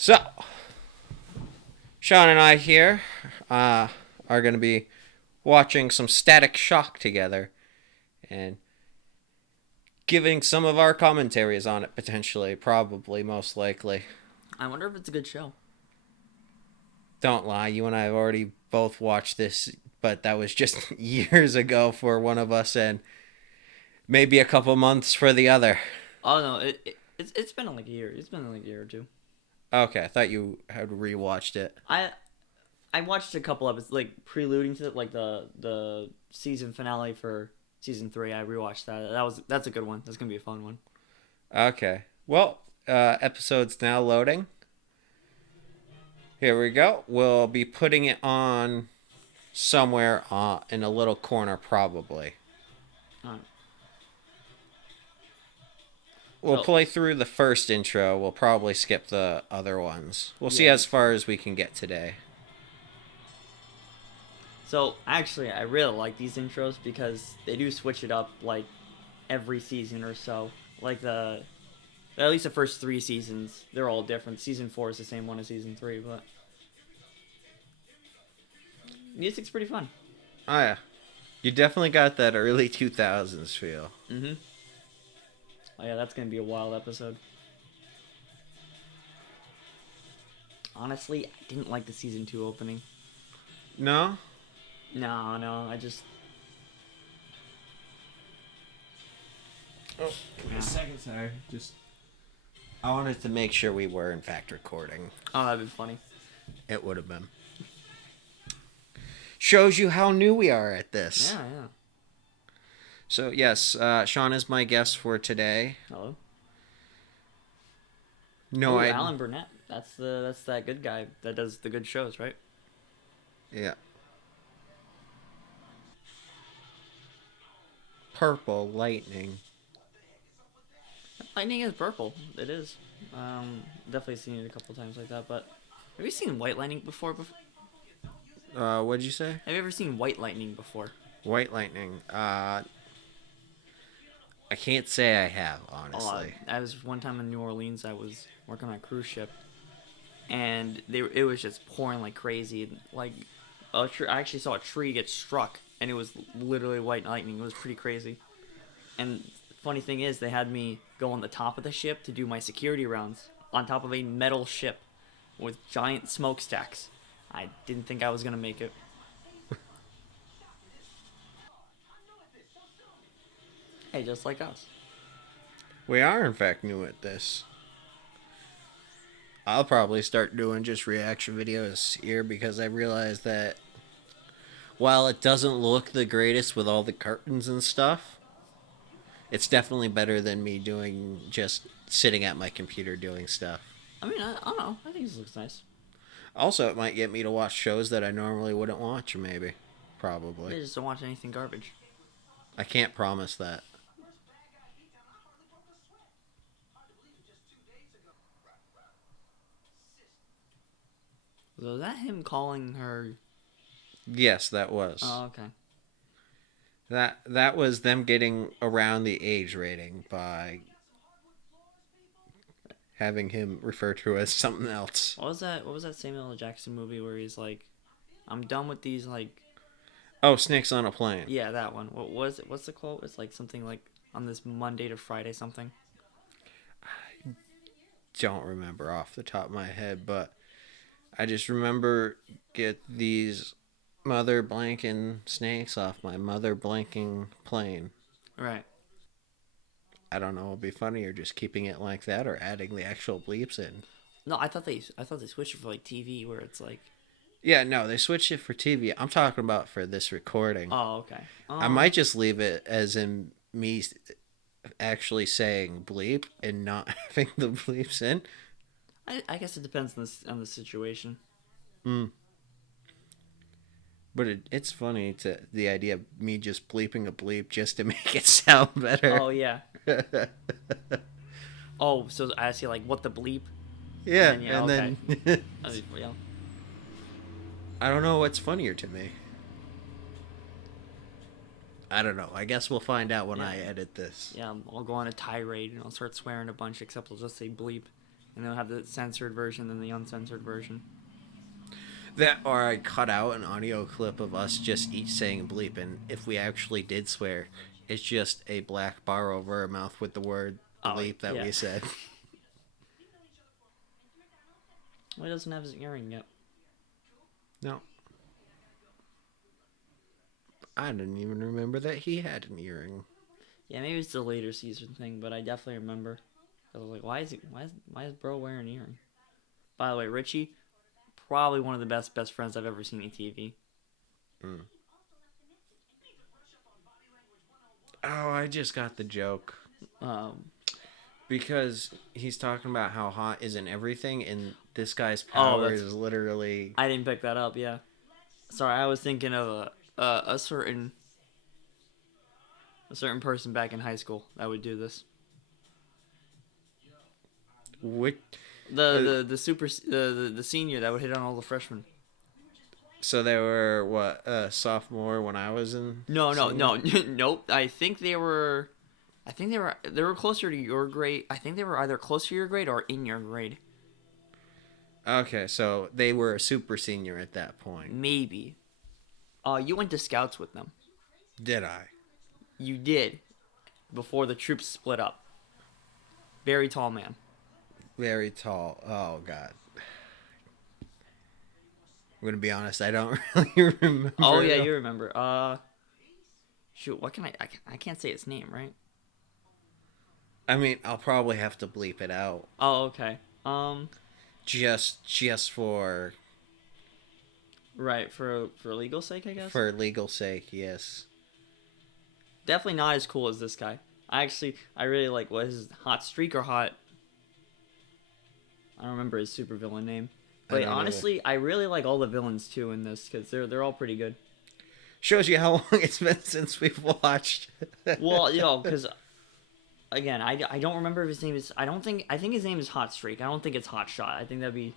So, Sean and I here are going to be watching some Static Shock together and giving some of our commentaries on it, potentially, probably, most likely. I wonder if it's a good show. Don't lie, you and I have already both watched this, but that was just years ago for one of us and maybe a couple months for the other. Oh no, it's been like a year. It's been like a year or two. Okay, I thought you had rewatched it. I I watched a couple of it, like preluding to like the season finale for season 3. I rewatched that. That's a good one. That's gonna be a fun one. Okay, well, episode's now loading. Here we go. We'll be putting it on somewhere in a little corner, probably. Alright. We'll So play through the first intro. We'll probably skip the other ones. We'll see yeah. as far as we can get today. So actually, I really like these intros because they do switch it up like every season or so. Like at least the first 3 seasons, they're all different. Season 4 is the same one as season 3, but music's pretty fun. Oh, yeah. You definitely got that early 2000s feel. Mm-hmm. Oh yeah, that's gonna be a wild episode. Honestly, I didn't like the season 2 opening. No? No, I just Oh, give me a second, sorry. I wanted to make sure we were, in fact, recording. oh that'd be funny. It would have been. Shows you how new we are at this. Yeah. So, yes, Sean is my guest for today. Hello. No, Ooh, I. Alan Burnett. That's that good guy that does the good shows, right? Yeah. Purple lightning. Lightning is purple. It is. Definitely seen it a couple times like that. But have you seen White Lightning before? What'd you say? Have you ever seen White Lightning before? White lightning. I can't say I have, honestly. I was one time in New Orleans. I was working on a cruise ship, and it was just pouring like crazy. Like I actually saw a tree get struck, and it was literally white lightning. It was pretty crazy. And funny thing is, they had me go on the top of the ship to do my security rounds on top of a metal ship with giant smokestacks. I didn't think I was gonna make it. Hey, just like us. We are, in fact, new at this. I'll probably start doing just reaction videos here because I realize that while it doesn't look the greatest with all the curtains and stuff, it's definitely better than me doing just sitting at my computer doing stuff. I mean, I don't know. I think this looks nice. Also, it might get me to watch shows that I normally wouldn't watch, maybe. I Probably. just don't watch anything garbage. I can't promise that. So is that him calling her? Yes, that was. Oh, okay. That was them getting around the age rating by having him refer to as something else. What was that? What was that Samuel L. Jackson movie where he's like, "I'm done with these." Like, Oh, Snakes on a Plane. yeah, that one. What was it? What's the quote? It's like something like on this Monday to Friday something. Don't remember off the top of my head, but I just remember get these mother blanking snakes off my mother blanking plane. Right. I don't know, it'll be funnier just keeping it like that or adding the actual bleeps in. No, I thought they switched it for like TV where it's like, Yeah, no, they switched it for TV. I'm talking about for this recording. oh, okay. I might just leave it as in me actually saying bleep and not having the bleeps in. I guess it depends on the situation. Mm. But it's funny to the idea of me just bleeping a bleep just to make it sound better. Oh yeah. Oh, so I see like what the bleep. Yeah, And then, yeah, and okay. then Yeah. I don't know what's funnier to me. I don't know. I guess we'll find out when Yeah. I edit this. Yeah, I'll go on a tirade and I'll start swearing a bunch, except I'll just say bleep, and they'll have the censored version and the uncensored version. That, or I cut out an audio clip of us just each saying bleep, and if we actually did swear, it's just a black bar over our mouth with the word bleep that we said. Well, he doesn't have his earring yet. No. I didn't even remember that he had an earring. Yeah, maybe it's the later season thing, but I definitely remember. I was like, why is bro wearing an earring? By the way, Richie, probably one of the best friends I've ever seen in TV. Mm. Oh, I just got the joke. Because he's talking about how hot isn't everything, and this guy's power is literally... I didn't pick that up, yeah. Sorry, I was thinking of a certain person back in high school that would do this. What? The senior that would hit on all the freshmen. So they were what, sophomore when I was in? No, nope. I think they were closer to your grade. I think they were either close to your grade or in your grade. Okay, so they were a super senior at that point. Maybe. You went to scouts with them. Did I? You did. Before the troops split up. Very tall man. Very tall. Oh, God. I'm going to be honest, I don't really remember. Oh, yeah, you remember. Shoot, what can I can't say his name, right? I mean, I'll probably have to bleep it out. Oh, okay. Just for... Right, for legal sake, I guess? For legal sake, yes. Definitely not as cool as this guy. I really like, what is his, Hot Streak or Hot... I don't remember his supervillain name. But honestly, I really like all the villains, too, in this, because they're all pretty good. Shows you how long it's been since we've watched. Well, because... Again, I don't remember if his name is... I think his name is Hot Streak. I don't think it's Hot Shot. I think that'd be...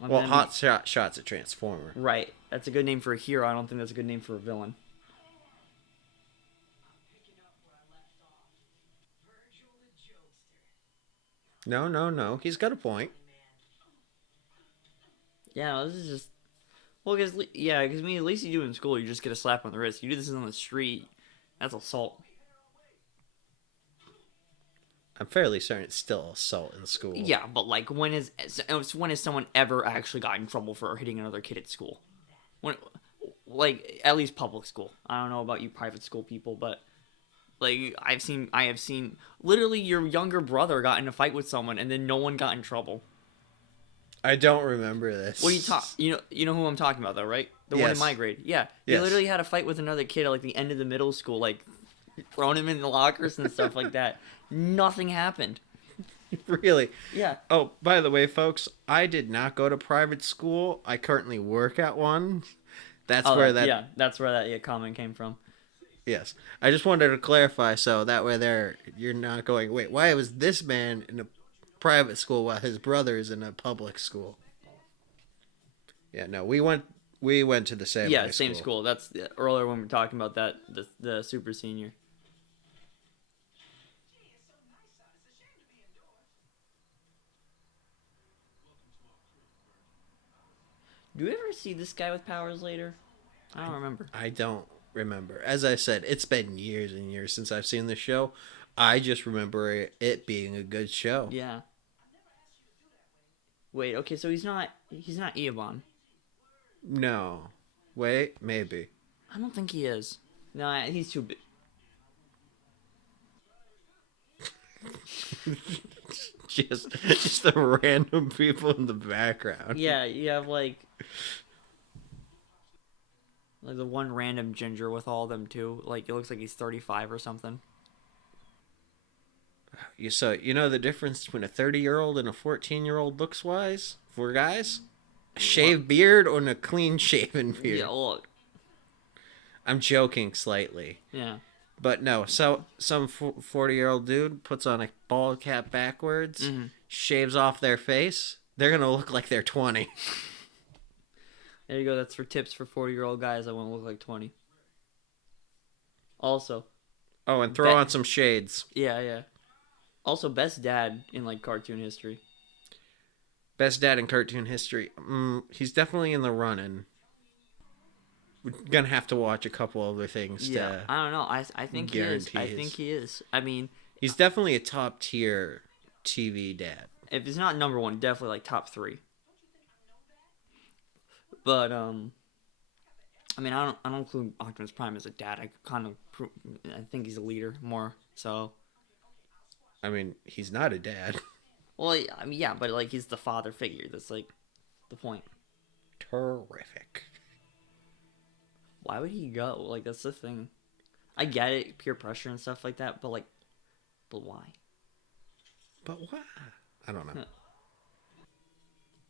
Well, Hot Shot's a Transformer. Right. That's a good name for a hero. I don't think that's a good name for a villain. No. He's got a point. Yeah, this is just... Well, because at least you do it in school, you just get a slap on the wrist. You do this on the street, that's assault. I'm fairly certain it's still assault in school. Yeah, but like, when has someone ever actually got in trouble for hitting another kid at school? Like, at least public school. I don't know about you private school people, but like, I have seen literally your younger brother got in a fight with someone and then no one got in trouble. I don't remember this. What are you you know who I'm talking about though, right? The one in my grade. Yeah. He literally had a fight with another kid at like the end of the middle school, like throwing him in the lockers and stuff like that. Nothing happened. Really? Yeah. Oh, by the way, folks, I did not go to private school. I currently work at one. That's where that comment came from. Yes. I just wanted to clarify so that way you're not going, wait, why was this man in a private school while his brother is in a public school? Yeah, no, we went to the same high same school. That's earlier when we were talking about that, the super senior. Do you ever see this guy with powers later? I don't remember. I don't remember. As I said, it's been years and years since I've seen the show. I just remember it being a good show. Yeah. Wait, okay, so he's not Eobon. No. Wait, maybe. I don't think he is. No, he's too big. just the random people in the background. Yeah, you have like the one random ginger with all of them too. Like, it looks like he's 35 or something. So, you know the difference between a 30-year-old and a 14-year-old looks-wise for guys? A shaved beard or a clean-shaven beard? Yeah, look. I'm joking slightly. Yeah. But no, so some 40-year-old dude puts on a bald cap backwards, shaves off their face, they're going to look like they're 20. There you go. That's for tips for 40-year-old guys that want to look like 20. Also. Oh, and throw on some shades. Yeah. Also, best dad in, like, cartoon history. Best dad in cartoon history. He's definitely in the running. We're gonna have to watch a couple other things Yeah, to I don't know. I think he is. guarantee I his. think he is. I mean, He's definitely a top tier TV dad. if it's not number one, definitely like top three. But I mean, I don't include Optimus Prime as a dad. I think he's a leader more. So, I mean, he's not a dad. well, I mean, yeah, but like he's the father figure. That's like the point. Terrific. Why would he go? Like that's the thing. I get it, peer pressure and stuff like that, but why? But what? I don't know.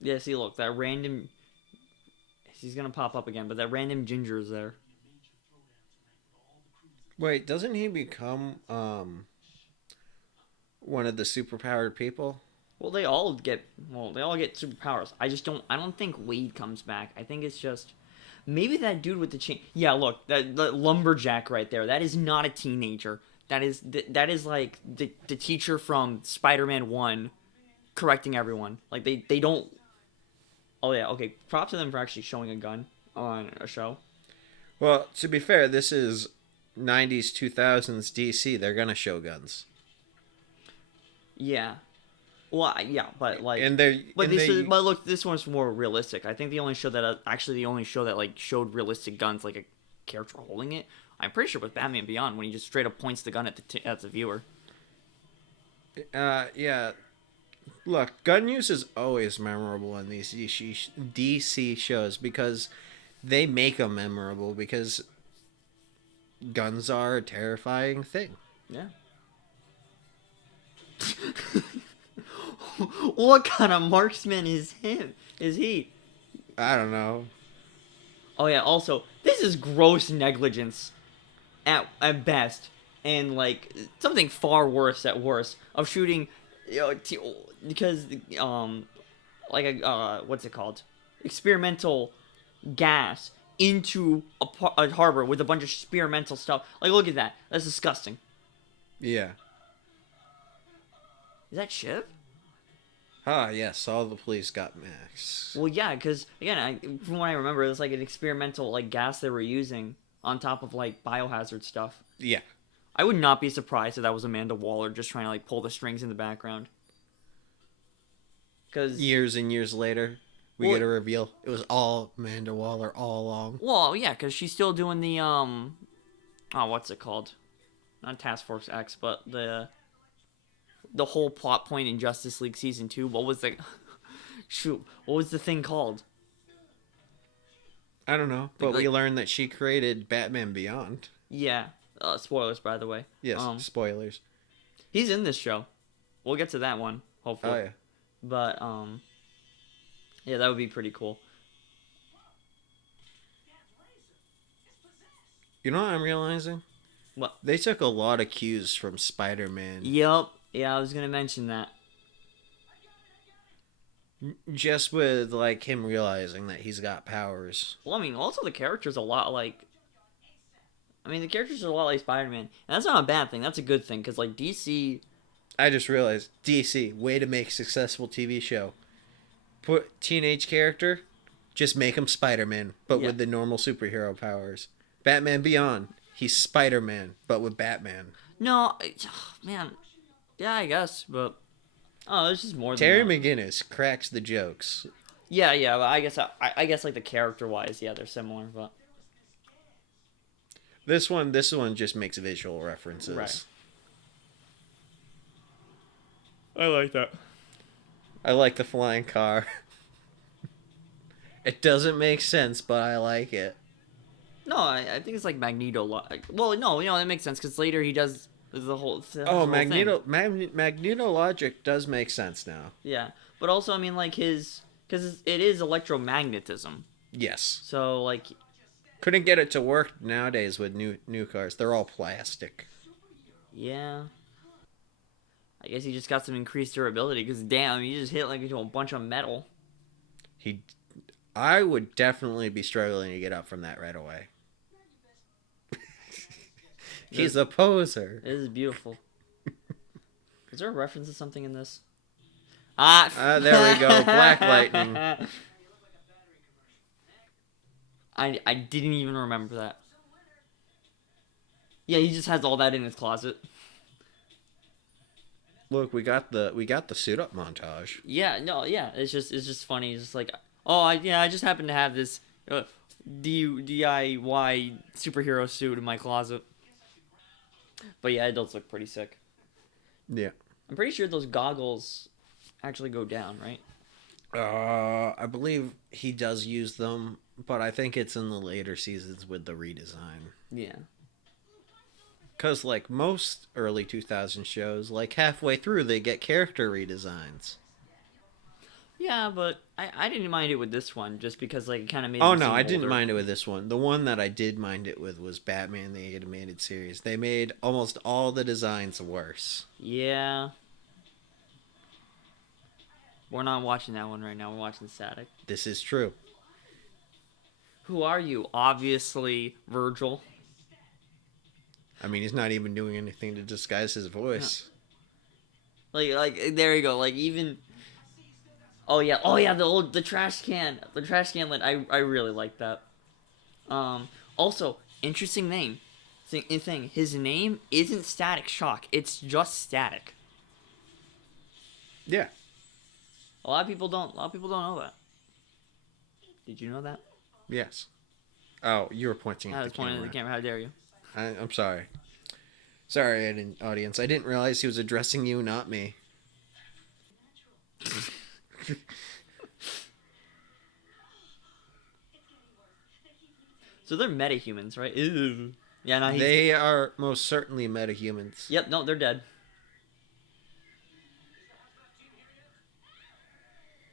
Yeah, see, look, that random. He's gonna pop up again, but that random ginger is there. Wait, doesn't he become one of the superpowered people? Well, they all get superpowers. I don't think Wade comes back. I think it's just maybe that dude with the chain. Yeah, look, the lumberjack right there. That is not a teenager. That is like the teacher from Spider-Man 1 correcting everyone. Like they don't. Oh yeah, okay. Props to them for actually showing a gun on a show. Well, to be fair, this is 90s 2000s DC. They're gonna show guns. Yeah. Well, yeah, but like, And they're but and but look, this one's more realistic. I think the only show that like showed realistic guns, like a character holding it. I'm pretty sure with Batman Beyond when he just straight up points the gun at the viewer. yeah. Look, gun use is always memorable in these DC shows because they make them memorable because guns are a terrifying thing. Yeah. What kind of marksman is him? Is he? I don't know. Oh yeah. Also, this is gross negligence, at best, and like something far worse at worst of shooting, because like a what's it called, experimental gas into a harbor with a bunch of experimental stuff. Like, look at that. That's disgusting. Yeah. Is that Shiv? Ah, yes. All the police got masks. Well, yeah, because again, from what I remember, it was like an experimental like gas they were using on top of like biohazard stuff. Yeah. I would not be surprised if that was Amanda Waller just trying to like pull the strings in the background. Because Years and years later, we get a reveal. It was all Amanda Waller all along. well, yeah, because she's still doing the what's it called? Not Task Force X, but the whole plot point in Justice League Season 2. What was the what was the thing called? I don't know, but Like- we learned that she created Batman Beyond. Yeah. Spoilers, by the way. Yes, spoilers. He's in this show. We'll get to that one, hopefully. Oh yeah. But yeah, that would be pretty cool. You know what I'm realizing? What? They took a lot of cues from Spider-Man. Yep. Yeah, I was gonna mention that. Just with like him realizing that he's got powers. Well, I mean, also the character's a lot like. I mean, the characters are a lot like Spider-Man, and that's not a bad thing. That's a good thing because like DC. I just realized DC, way to make successful TV show. Put teenage character, just make him Spider-Man, but Yeah. with the normal superhero powers. Batman Beyond, he's Spider-Man, but with Batman. No, man. Yeah, I guess, but it's just more. Terry than that. McGinnis cracks the jokes. Yeah, but I guess like the character-wise, yeah, they're similar, but. This one just makes visual references. Right. I like that. I like the flying car. It doesn't make sense, but I like it. No, I think it's like Magneto. Well, no, that makes sense because later he does the whole. Oh, Magneto logic does make sense now. Yeah, but also I mean like because it is electromagnetism. Yes. So like. Couldn't get it to work nowadays with new cars. They're all plastic. Yeah. I guess he just got some increased durability because damn, he just hit like into a bunch of metal. I would definitely be struggling to get up from that right away. He's a poser. This is beautiful. Is there a reference to something in this? There we go. Black Lightning. I didn't even remember that. Yeah, he just has all that in his closet. Look, we got the suit up montage. Yeah, no, yeah, it's just funny. It's just like, oh, I just happen to have this DIY superhero suit in my closet. But yeah, it does look pretty sick. Yeah. I'm pretty sure those goggles actually go down, right? I believe he does use them, but I think it's in the later seasons with the redesign. Yeah. Because, like most early 2000 shows, like halfway through, they get character redesigns. Yeah, but I didn't mind it with this one just because like it kind of made. Oh no, I didn't mind it with this one. The one that I did mind it with was Batman the Animated Series. They made almost all the designs worse. Yeah. We're not watching that one right now. We're watching Static. This is true. Who are you? Obviously, Virgil. I mean, he's not even doing anything to disguise his voice. Like there you go. Like even. Oh yeah, the trash can lid. I really like that. Also interesting thing. His name isn't Static Shock. It's just Static. Yeah. A lot of people don't know that. Did you know that? Yes. Oh, you were pointing at I the was camera. pointing at the camera. How dare you? I'm sorry. Sorry, audience. I didn't realize he was addressing you, not me. So they're metahumans, right? Ew. Yeah, no, They are most certainly metahumans. Yep, no, they're dead.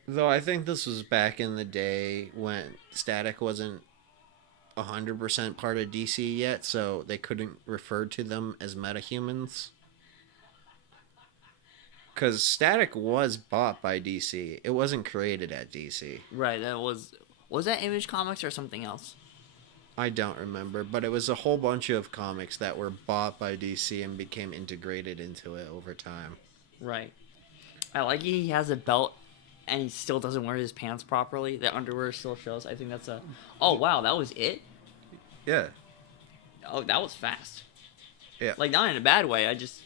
Though I think this was back in the day when Static wasn't 100% part of DC yet, so they couldn't refer to them as metahumans. Because Static was bought by DC. It wasn't created at DC. Right, was that Image Comics or something else? I don't remember, but it was a whole bunch of comics that were bought by DC and became integrated into it over time. Right. I like he has a belt and he still doesn't wear his pants properly. The underwear still shows. I think that's a... Oh, wow, that was it? Yeah. Oh, that was fast. Yeah. Like, not in a bad way. I just...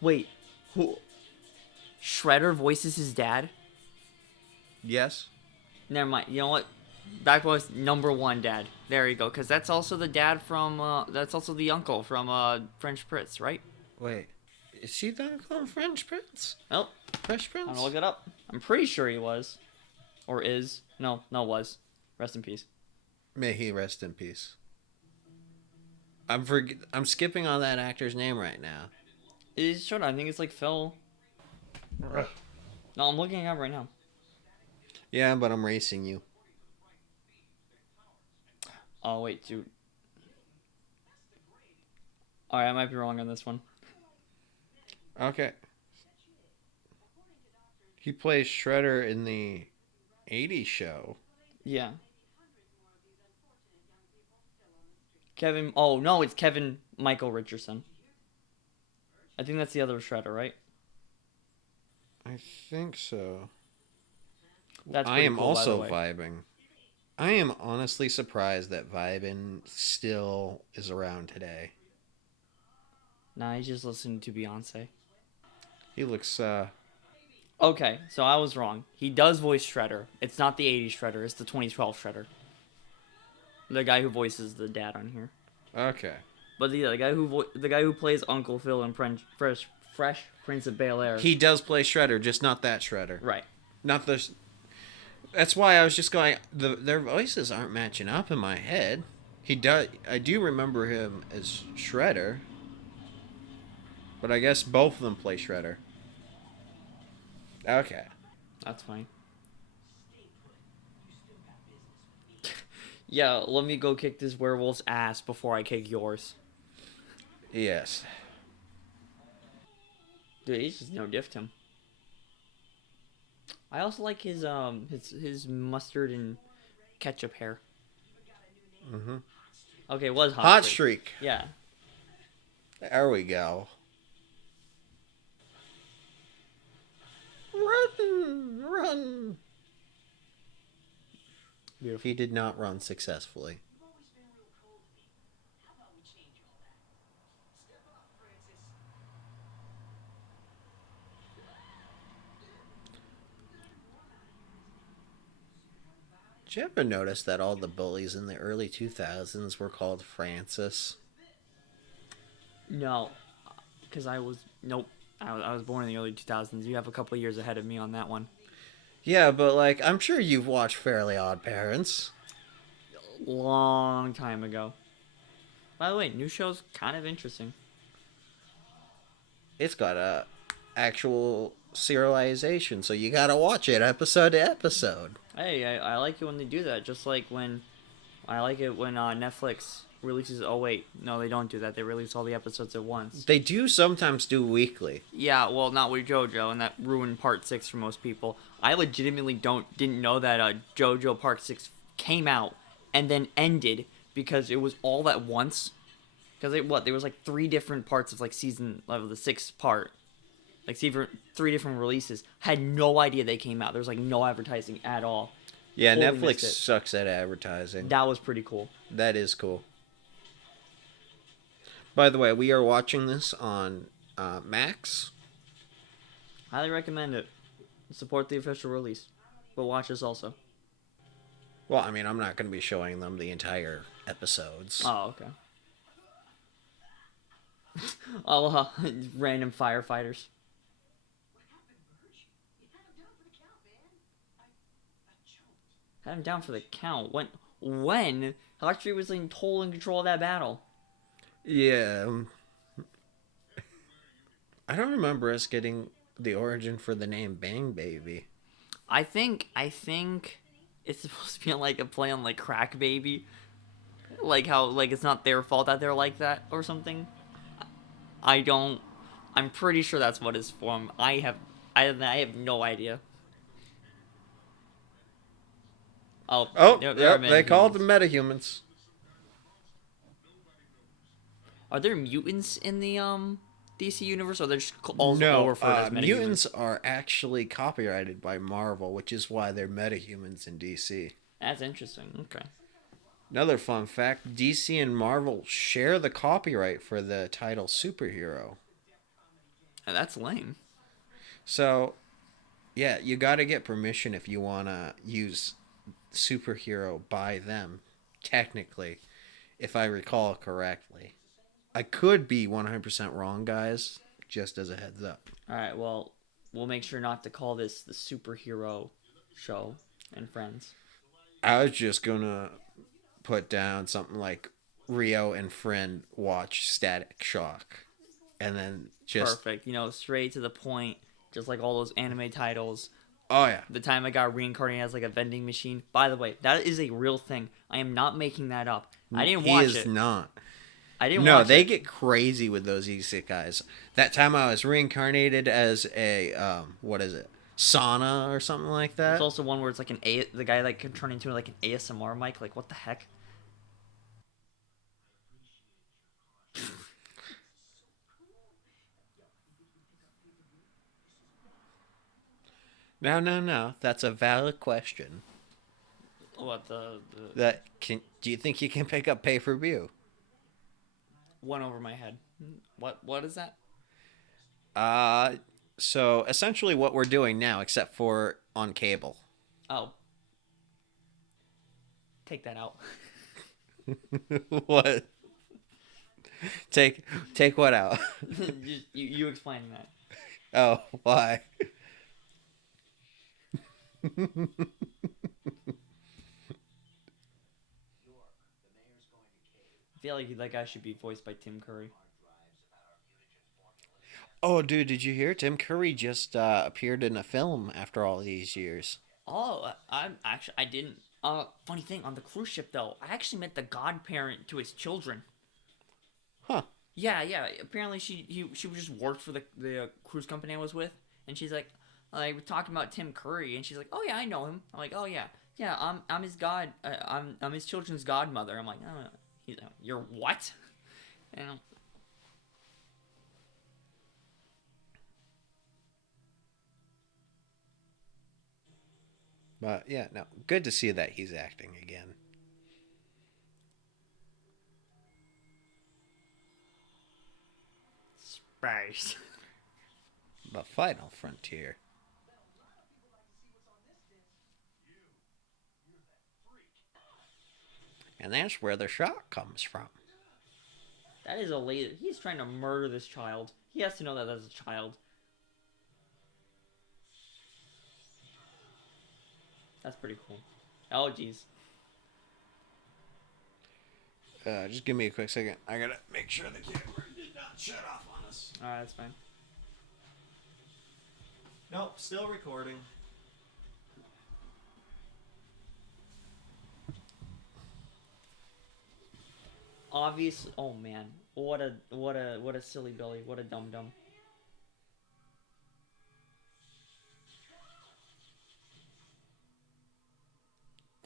Wait. Who... Shredder voices his dad? Yes. Never mind. You know what? Back was #1 dad. There you go. Because that's also the dad from... that's also the uncle from French Prince, right? Wait. Is he the uncle of French Prince? Oh. Fresh Prince? I'm gonna look it up. I'm pretty sure he was. Or is. No, was. Rest in peace. May he rest in peace. I'm skipping on that actor's name right now. It's short. I think it's like Phil. No, I'm looking it up right now. Yeah, but I'm racing you. Oh, wait, dude. Alright, I might be wrong on this one. Okay. He plays Shredder in the 80s show. Yeah. Kevin... Oh, no, it's Kevin Michael Richardson. I think that's the other Shredder, right? I think so. That's I pretty am cool, also by the way. vibing. I am honestly surprised that Vibin still is around today. Nah, he's just listening to Beyonce. He looks, Okay, so I was wrong. He does voice Shredder. It's not the 80s Shredder, it's the 2012 Shredder. The guy who voices the dad on here. okay. But the guy who plays Uncle Phil in Fresh Prince of Bel-Air. He does play Shredder, just not that Shredder. Right. Not the... That's why I was just going... Their voices aren't matching up in my head. I do remember him as Shredder. But I guess both of them play Shredder. Okay. That's fine. Yeah, let me go kick this werewolf's ass before I kick yours. Yes. Dude, he's just no diff to him. I also like his mustard and ketchup hair. Mm-hmm. Okay, it was Hot Streak. Yeah. There we go. Run Beautiful. He did not run successfully. Did you ever notice that all the bullies in the early 2000s were called Francis? No, because I was nope. I was born in the early 2000s. You have a couple of years ahead of me on that one. Yeah, but like, I'm sure you've watched Fairly Odd Parents. Long time ago. By the way, new show's kind of interesting. It's got a actual serialization, so you gotta watch it episode to episode. Hey, I like it when they do that. Just like when I like it when Netflix releases. Oh wait, no, they don't do that. They release all the episodes at once. They do sometimes do weekly. Yeah, well, not with JoJo, and that ruined Part 6 for most people. I legitimately didn't know that JoJo Part 6 came out and then ended because it was all at once. Because there was like 3 different parts of like season of the 6th part, like 3 different releases. Had no idea they came out. There was like no advertising at all. Yeah, Totally Netflix missed it. sucks at advertising. That was pretty cool. That is cool. By the way, we are watching this on Max. Highly recommend it. Support the official release, but watch this also. Well, I mean, I'm not going to be showing them the entire episodes. Oh, okay. All random firefighters. Had him down for the count. When Electri was in total control of that battle. Yeah. I don't remember us getting the origin for the name Bang Baby. I think it's supposed to be like a play on like Crack Baby, like how like it's not their fault that they're like that or something. I'm pretty sure that's what it's from. I have no idea. Oh, Yep, they called them metahumans. Are there mutants in the DC universe, or they're just all No, referred as metahumans? mutants are actually copyrighted by Marvel, which is why they're metahumans in DC. That's interesting. Okay. Another fun fact, DC and Marvel share the copyright for the title superhero. That's lame. So, yeah, you got to get permission if you want to use superhero by them, technically, if I recall correctly. I could be 100% wrong, guys, just as a heads up. All right. Well, we'll make sure not to call this the superhero show and Friends. I was just going to put down something like Rio and Friend watch Static Shock. And then just... Perfect. Straight to the point, just like all those anime titles. Oh, yeah. The time I got reincarnated as like a vending machine. By the way, that is a real thing. I am not making that up. I didn't watch it. He is not. I didn't watch it. No, they get crazy with those isekais. That time I was reincarnated as a, what is it? Sauna or something like that. There's also one where it's like the guy like can turn into like an ASMR mic. Like, what the heck? No. That's a valid question. What the Do you think you can pick up pay-per-view? one over my head? What is that? So essentially what we're doing now, except for on cable. Oh. Take that out. What? Take what out? you explaining that. Oh, why? I feel like that guy should be voiced by Tim Curry. Oh, dude, did you hear? Tim Curry just appeared in a film after all these years. Oh, I didn't. Funny thing, on the cruise ship though, I actually met the godparent to his children. Huh. Yeah. Apparently she just worked for the cruise company I was with, and she's like we're talking about Tim Curry, and she's like, oh yeah, I know him. I'm like, oh yeah, I'm his I'm his children's godmother. I'm like, oh, he's like, you're what? And But yeah, no, good to see that he's acting again. Space. The final frontier. And that's where the shot comes from. That is a late. He's trying to murder this child. He has to know that that's a child. That's pretty cool. Oh, jeez. Just give me a quick second. I gotta make sure the camera did not shut off on us. Alright, that's fine. Nope, still recording. Obviously, oh man, what a silly Billy, what a dum dum.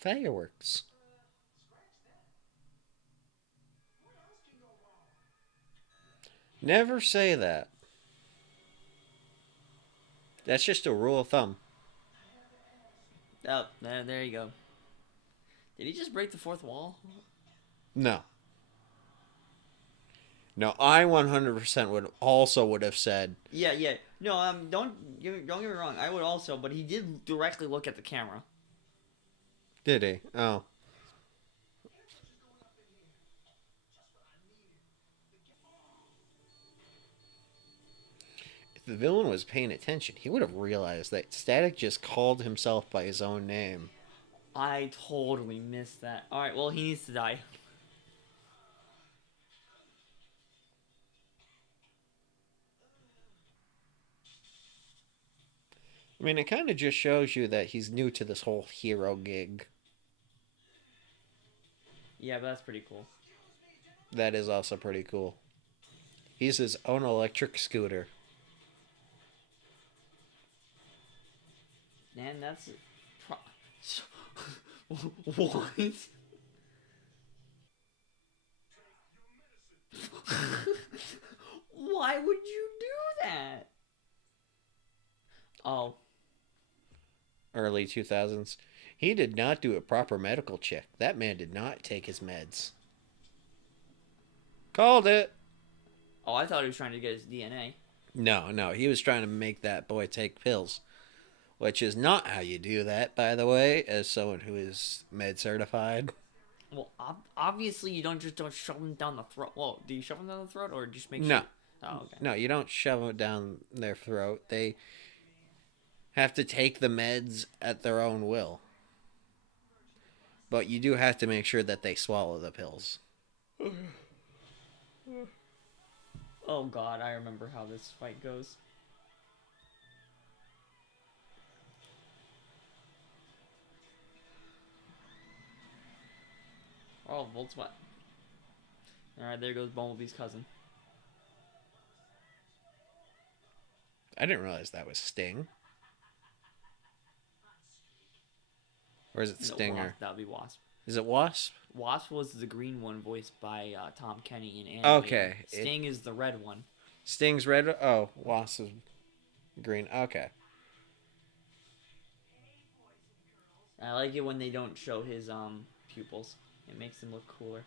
Fireworks. Never say that. That's just a rule of thumb. Oh, there you go. Did he just break the fourth wall? No. No, I 100% would have said. Yeah, yeah. No, don't get me wrong. I would also, but he did directly look at the camera. Did he? Oh. If the villain was paying attention, he would have realized that Static just called himself by his own name. I totally missed that. All right, well he needs to die. I mean, it kind of just shows you that he's new to this whole hero gig. Yeah, but that's pretty cool. That is also pretty cool. He's his own electric scooter. Man, that's what? Why would you do that? Oh. Early 2000s. He did not do a proper medical check. That man did not take his meds. Called it. Oh, I thought he was trying to get his DNA. No, he was trying to make that boy take pills. Which is not how you do that, by the way, as someone who is med certified. Well, obviously you don't shove them down the throat. Well, do you shove them down the throat or just make sure? No. Oh, okay. No, you don't shove it down their throat. They have to take the meds at their own will. But you do have to make sure that they swallow the pills. Oh God, I remember how this fight goes. Oh, Volkswagen. Alright, there goes Bumblebee's cousin. I didn't realize that was Sting. Or is it Stinger? That would be Wasp. Is it Wasp? Wasp was the green one voiced by Tom Kenny in Animated. Okay. Sting is the red one. Sting's red. Oh, Wasp is green. Okay. I like it when they don't show his pupils. It makes him look cooler.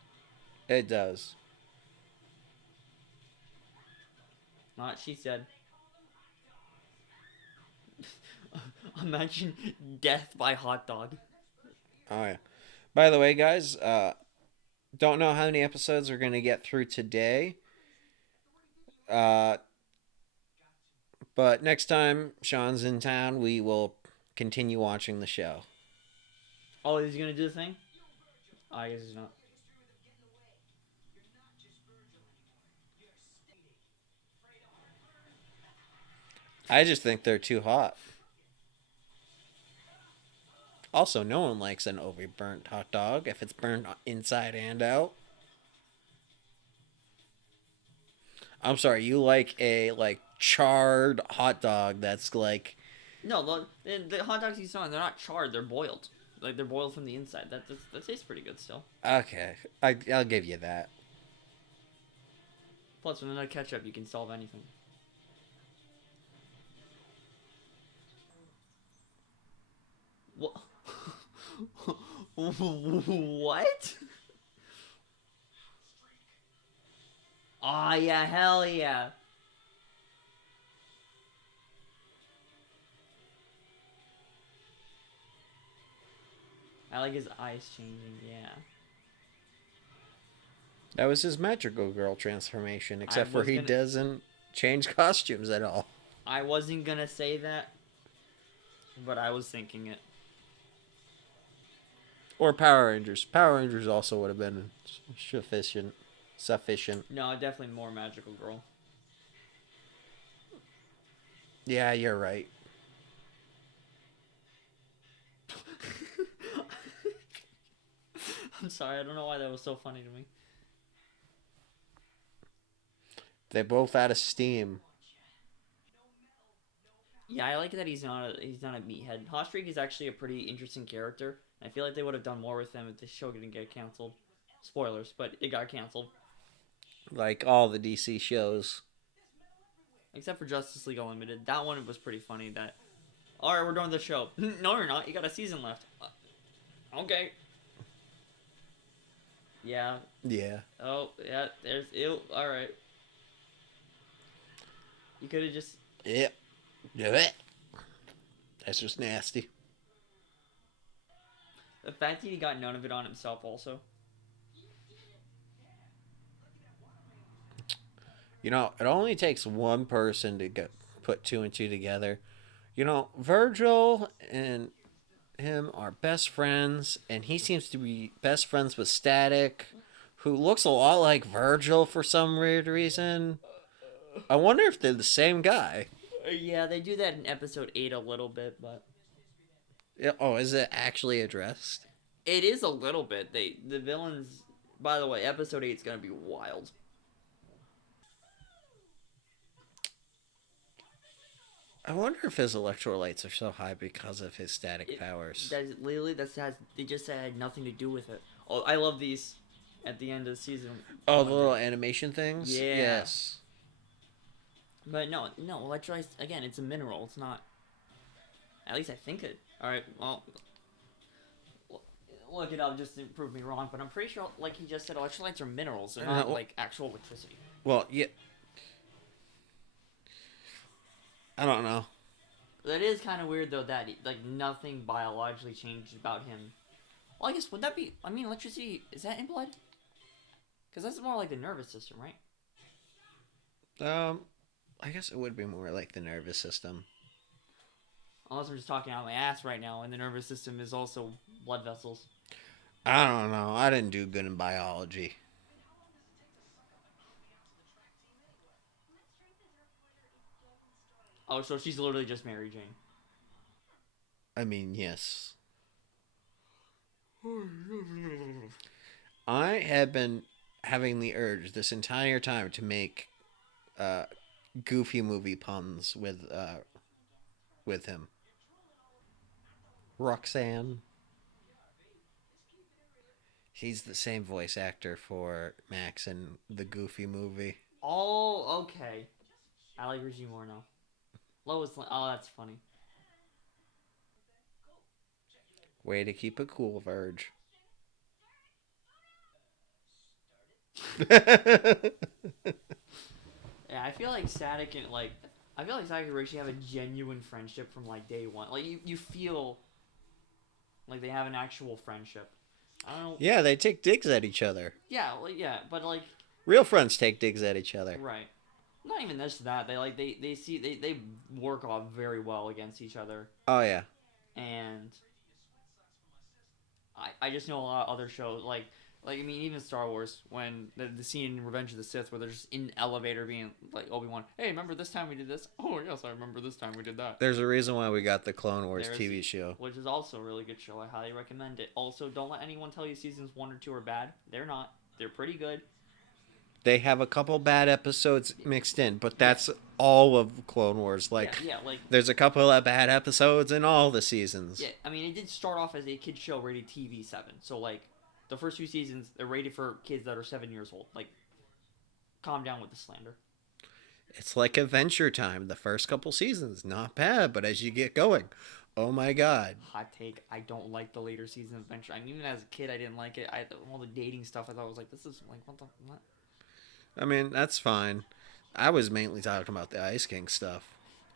It does. Not she said. Imagine death by hot dog. Oh, yeah. By the way, guys, don't know how many episodes we're going to get through today. But next time Sean's in town, we will continue watching the show. Oh, he's going to do the thing? Oh, I guess he's not. I just think they're too hot. Also, no one likes an overburnt hot dog if it's burnt inside and out. I'm sorry, you like a charred hot dog that's like No, the hot dogs you saw, they're not charred, they're boiled. Like, they're boiled from the inside. That tastes pretty good still. okay. I'll give you that. Plus, with enough ketchup, you can solve anything. What? What? Oh yeah, hell yeah. I like his eyes changing, yeah. That was his magical girl transformation, I except for was he gonna doesn't change costumes at all. I wasn't gonna say that, but I was thinking it. Or Power Rangers. Power Rangers also would have been sufficient. Sufficient. No, definitely more magical girl. Yeah, you're right. I'm sorry, I don't know why that was so funny to me. They're both out of steam. Yeah, I like that he's not a meathead. Hot Streak is actually a pretty interesting character. I feel like they would have done more with him if the show didn't get canceled. Spoilers, but it got canceled. Like all the DC shows. Except for Justice League Unlimited. That one was pretty funny. That, alright, we're done with the show. No, you're not. You got a season left. Okay. Yeah. Yeah. Oh, yeah. There's ew. Alright. You could have just. Yep. Do it. That's just nasty. The fact that he got none of it on himself, also. You know, it only takes one person to put two and two together. You know, Virgil and him are best friends, and he seems to be best friends with Static, who looks a lot like Virgil for some weird reason. I wonder if they're the same guy. Yeah, they do that in episode 8 a little bit, but. Oh, is it actually addressed? It is a little bit. The villains. By the way, episode 8 is gonna be wild. I wonder if his electrolytes are so high because of his static powers. They just said it had nothing to do with it. Oh, I love these at the end of the season. Oh, the little animation things? Yeah. Yes. But no, electrolytes, again, it's a mineral. It's not. At least I think it. Alright, well. Look it up just to prove me wrong, but I'm pretty sure, like he just said, electrolytes are minerals. They're not, like, actual electricity. Well, yeah. I don't know. That is kind of weird, though, that, like, nothing biologically changed about him. Well, I guess, would that be... I mean, electricity, is that in blood? Because that's more like the nervous system, right? I guess it would be more like the nervous system. Unless I'm just talking out of my ass right now, and the nervous system is also blood vessels. I don't know. I didn't do good in biology. Oh, so she's literally just Mary Jane. I mean, yes. I have been having the urge this entire time to make Goofy movie puns with him. Roxanne. He's the same voice actor for Max in the Goofy movie. Oh, okay. I like Reggie more now. Lois Lane. Oh, that's funny. Way to keep it cool, Verge. Yeah, I feel like Static and I feel like Static and Richie have a genuine friendship from like day one. Like you feel like they have an actual friendship. I don't know. Yeah, they take digs at each other. Yeah, yeah, but like Real friends take digs at each other. right. Not even this that they work off very well against each other, Oh yeah. and I just know a lot of other shows like I mean even Star Wars when the scene in Revenge of the Sith where they're just in the elevator being like Obi-Wan, hey, remember this time we did this? Oh yes, I remember this time we did that. There's a reason why we got the Clone Wars There's- TV show. Which is also a really good show. I highly recommend it. Also, don't let anyone tell you seasons 1 or 2 are bad. They're not. They're pretty good. They have a couple bad episodes mixed in, but that's all of Clone Wars. Like, yeah, like there's a couple of bad episodes in all the seasons. yeah. I mean, it did start off as a kids show rated TV 7. So like, the first 2 seasons they're rated for kids that are 7 years old. Like, calm down with the slander. It's like Adventure Time. The first couple seasons, not bad, but as you get going, Oh my god. Hot take, I don't like the later season of Adventure. I mean, even as a kid, I didn't like it. All the dating stuff, I thought was like, this is like, what the, what? I mean, that's fine. I was mainly talking about the Ice King stuff.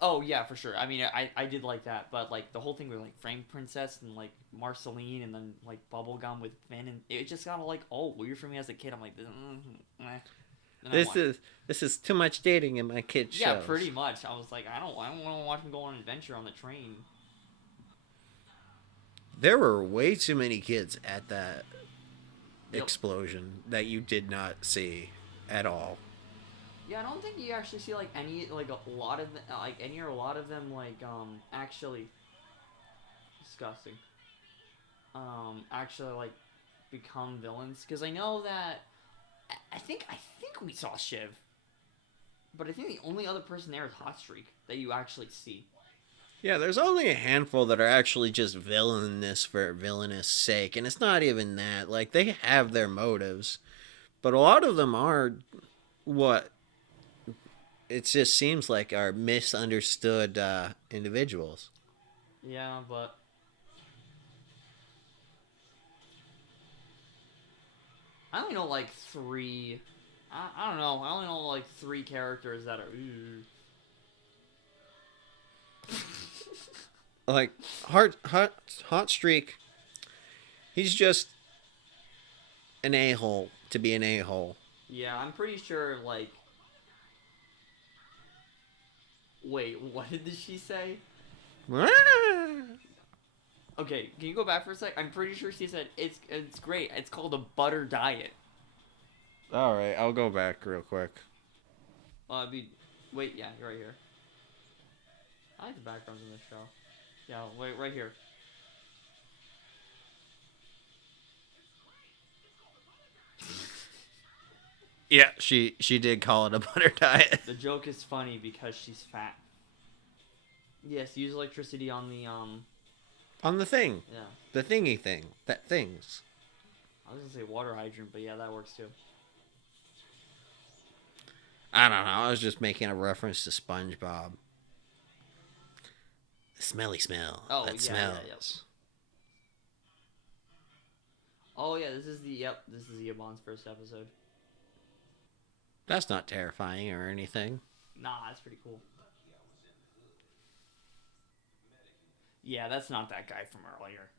Oh, yeah, for sure. I mean, I did like that, but like the whole thing with like Frame Princess and like Marceline and then like Bubblegum with Finn, and it just got like all weird for me as a kid. I'm like, and I This watched. is this is too much dating in my kids' Yeah, shows. pretty much. I was like, I don't want to watch him go on an adventure on the train. There were way too many kids at that Yep. explosion that you did not see at all. Yeah, I don't think you actually see like any like a lot of like any or a lot of them like actually disgusting. Actually like become villains because I know that I think we saw Shiv, but I think the only other person there is Hot Streak that you actually see. Yeah, there's only a handful that are actually just villainous for villainous sake, and it's not even that. Like, they have their motives, but a lot of them are what it just seems like are misunderstood individuals. Yeah, but I only know like three. I don't know. I only know like three characters that are. Ooh. Like, Hot Streak, he's just an a hole to be an a hole. Yeah, I'm pretty sure. Like, wait, what did she say? Okay, can you go back for a sec? I'm pretty sure she said it's great. It's called a butter diet. All right, I'll go back real quick. Be wait, yeah, you're right here. I like the backgrounds in this show. Yeah, wait, right here. Yeah, she did call it a butter diet. The joke is funny because she's fat. Yes, use electricity on the On the thing, yeah. the thingy thing, that things. I was gonna say water hydrant, but yeah, that works too. I don't know. I was just making a reference to SpongeBob. The smelly smell Oh, that yeah, smells. yeah, yeah. Oh yeah, this is the Yabon's first episode. That's not terrifying or anything. Nah, that's pretty cool. Yeah, that's not that guy from earlier.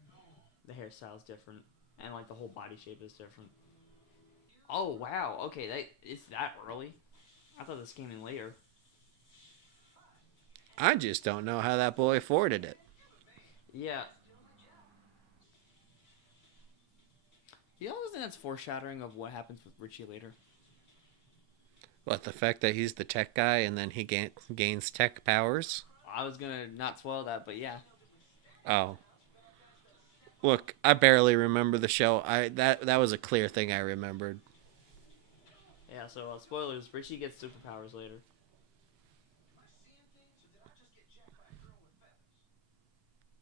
The hairstyle's different, and like the whole body shape is different. Oh wow, okay, it's that early. I thought this came in later. I just don't know how that boy afforded it. Yeah. You don't think that's foreshadowing of what happens with Richie later? What, the fact that he's the tech guy and then he gains tech powers? I was gonna not spoil that, but yeah. Oh. Look, I barely remember the show. That was a clear thing I remembered. Yeah, so spoilers, Richie gets superpowers later.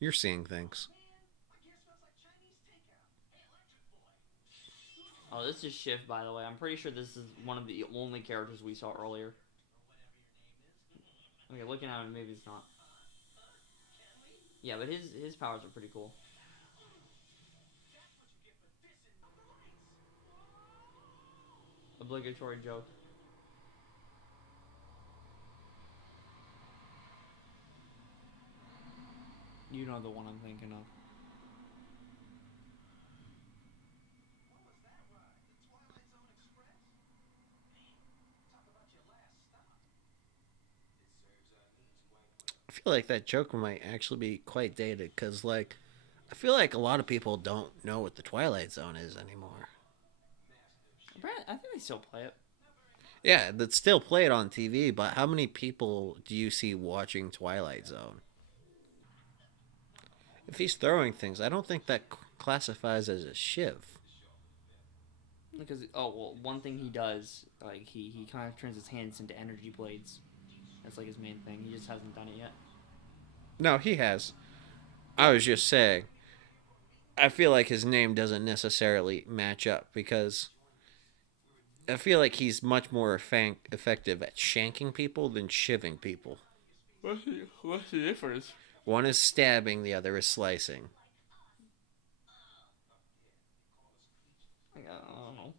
You're seeing things. Oh, this is Shiv, by the way. I'm pretty sure this is one of the only characters we saw earlier. Okay, looking at him, maybe it's not. Yeah, but his powers are pretty cool. Obligatory joke. You know the one I'm thinking of. I feel like that joke might actually be quite dated because, like, I feel like a lot of people don't know what the Twilight Zone is anymore. I think they still play it. Yeah, that's still played on TV, but how many people do you see watching Twilight Zone? If he's throwing things, I don't think that classifies as a shiv. Because one thing he does, like he kind of turns his hands into energy blades. That's like his main thing. He just hasn't done it yet. No, he has. I was just saying. I feel like his name doesn't necessarily match up because I feel like he's much more effective at shanking people than shivving people. What's the difference? One is stabbing, the other is slicing. Like, I don't know.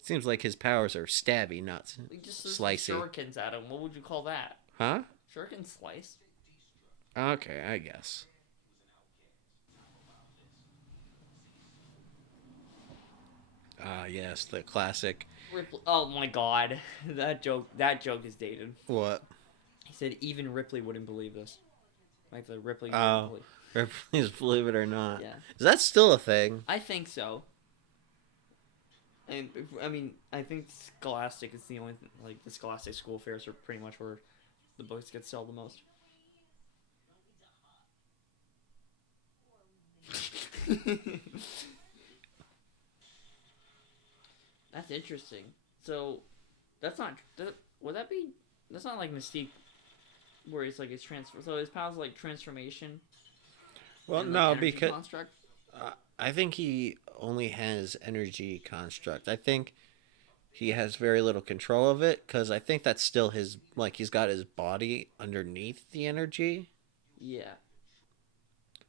Seems like his powers are stabby, not Like just slicey. shurikens at him. What would you call that? Huh? Shuriken slice? Okay, I guess. Ah, yes, the classic. Ripley. Oh my god, that joke. That joke is dated. What? He said even Ripley wouldn't believe this. Like the Ripley. Oh. Believe. Please believe it or not. Yeah. Is that still a thing? I think so. And I mean, I think Scholastic is the only like the Scholastic school fairs are pretty much where the books get sold the most. That's interesting. So, that's not. Would that be? That's not like Mystique, where it's like it's transfer. So his powers like transformation. Well, and, like, no, energy because construct. I think he only has energy construct. I think he has very little control of it because I think that's still his. Like he's got his body underneath the energy, Yeah.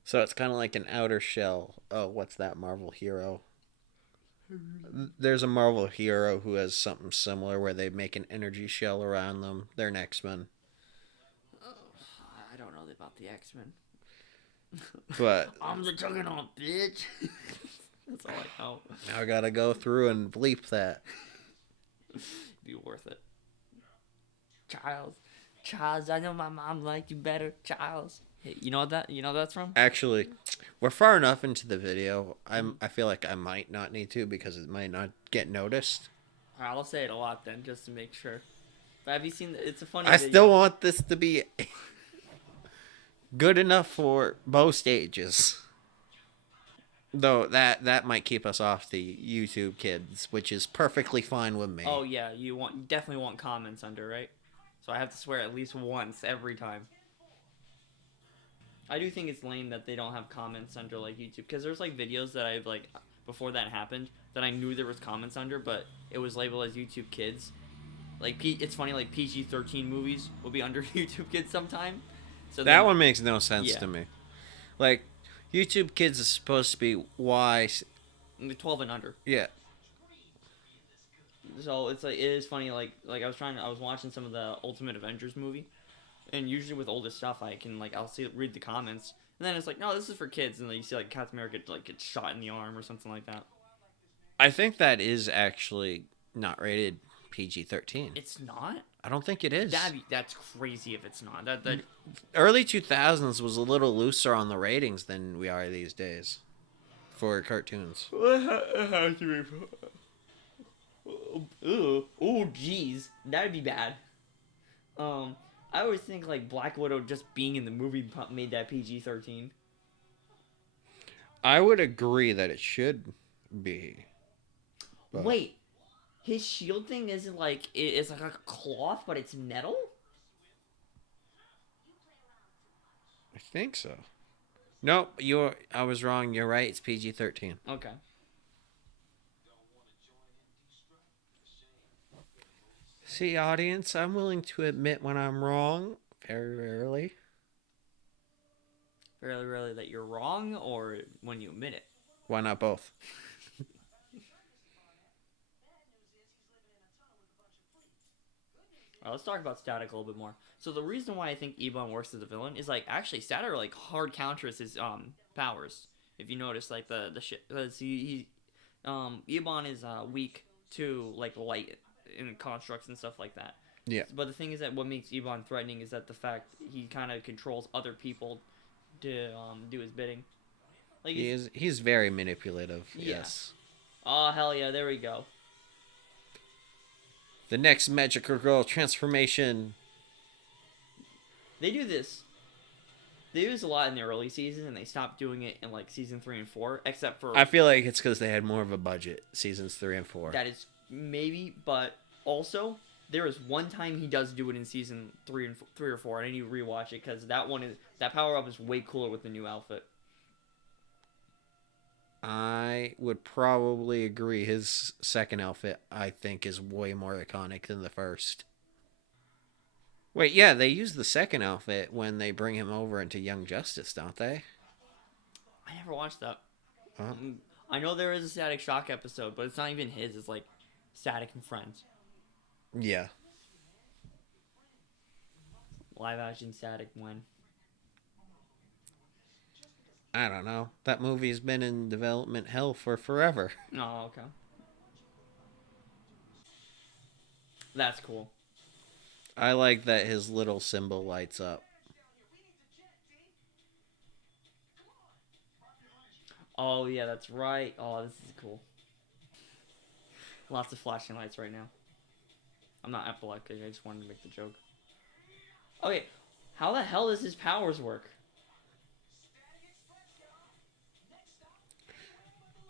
so it's kind of like an outer shell. Oh, what's that Marvel hero? There's a Marvel hero who has something similar where they make an energy shell around them. They're an X-Men. I don't know about the X-Men. But I'm the Juggernaut, bitch. That's all I know. now I gotta go through and bleep that. Be worth it. Charles, I know my mom liked you better, Charles. Hey, you know what that? You know what that's from? Actually, we're far enough into the video. I feel like I might not need to because it might not get noticed. Alright, I'll say it a lot then, just to make sure. But have you seen? It's a funny. I video. still want this to be good enough for most ages. Though that might keep us off the YouTube kids, which is perfectly fine with me. Oh yeah, you definitely want comments under, right? So I have to swear at least once every time. I do think it's lame that they don't have comments under like YouTube because there's like videos that I've like before that happened that I knew there was comments under, but it was labeled as YouTube Kids. Like it's funny, like PG-13 movies will be under YouTube Kids sometime. So that one makes no sense Yeah. to me. Like YouTube kids is supposed to be Y. 12 and under. Yeah. So it's like it is funny. Like I was watching some of the Ultimate Avengers movie, and usually with older stuff I can like I'll read the comments, and then it's like no, this is for kids, and then you see like Captain America like gets shot in the arm or something like that. I think that is actually not rated PG-13. It's not. I don't think it is. That's crazy if it's not. That Early 2000s was a little looser on the ratings than we are these days for cartoons. Ooh, jeez, that'd be bad. I always think like Black Widow just being in the movie made that PG-13. I would agree that it should be. But Wait, his shield thing isn't like it's like a cloth, but it's metal. I think so. Nope, I was wrong. You're right. It's PG-13. Okay. See, audience, I'm willing to admit when I'm wrong. Very rarely. Fairly rarely that you're wrong, or when you admit it. Why not both? Alright, let's talk about Static a little bit more. So the reason why I think Ebon works as a villain is like actually Static like hard counters his powers. If you notice, like the shit, Ebon is weak to like light and constructs and stuff like that. Yeah. But the thing is that what makes Ebon threatening is that the fact he kind of controls other people to do his bidding. Like He's very manipulative. Yeah. Yes. Oh hell yeah, there we go. The next Magical Girl transformation. They do this. They use a lot in the early season, and they stopped doing it in like season 3 and 4, except for I feel like it's because they had more of a budget. Seasons 3 and 4. that is maybe, but also there is one time he does do it in season 3 or 4, and I need to rewatch it because that power up is way cooler with the new outfit. I would probably agree. His second outfit, I think, is way more iconic than the first. Wait, yeah, they use the second outfit when they bring him over into Young Justice, don't they? I never watched that. Oh, Mm, I know there is a Static Shock episode, but it's not even his. It's like Static and Friends. yeah. Live action Static when? I don't know. That movie's been in development hell for forever. Oh, okay. That's cool. I like that his little symbol lights up. Oh yeah, that's right. Oh, this is cool. Lots of flashing lights right now. I'm not epileptic. I just wanted to make the joke. Okay, how the hell does his powers work?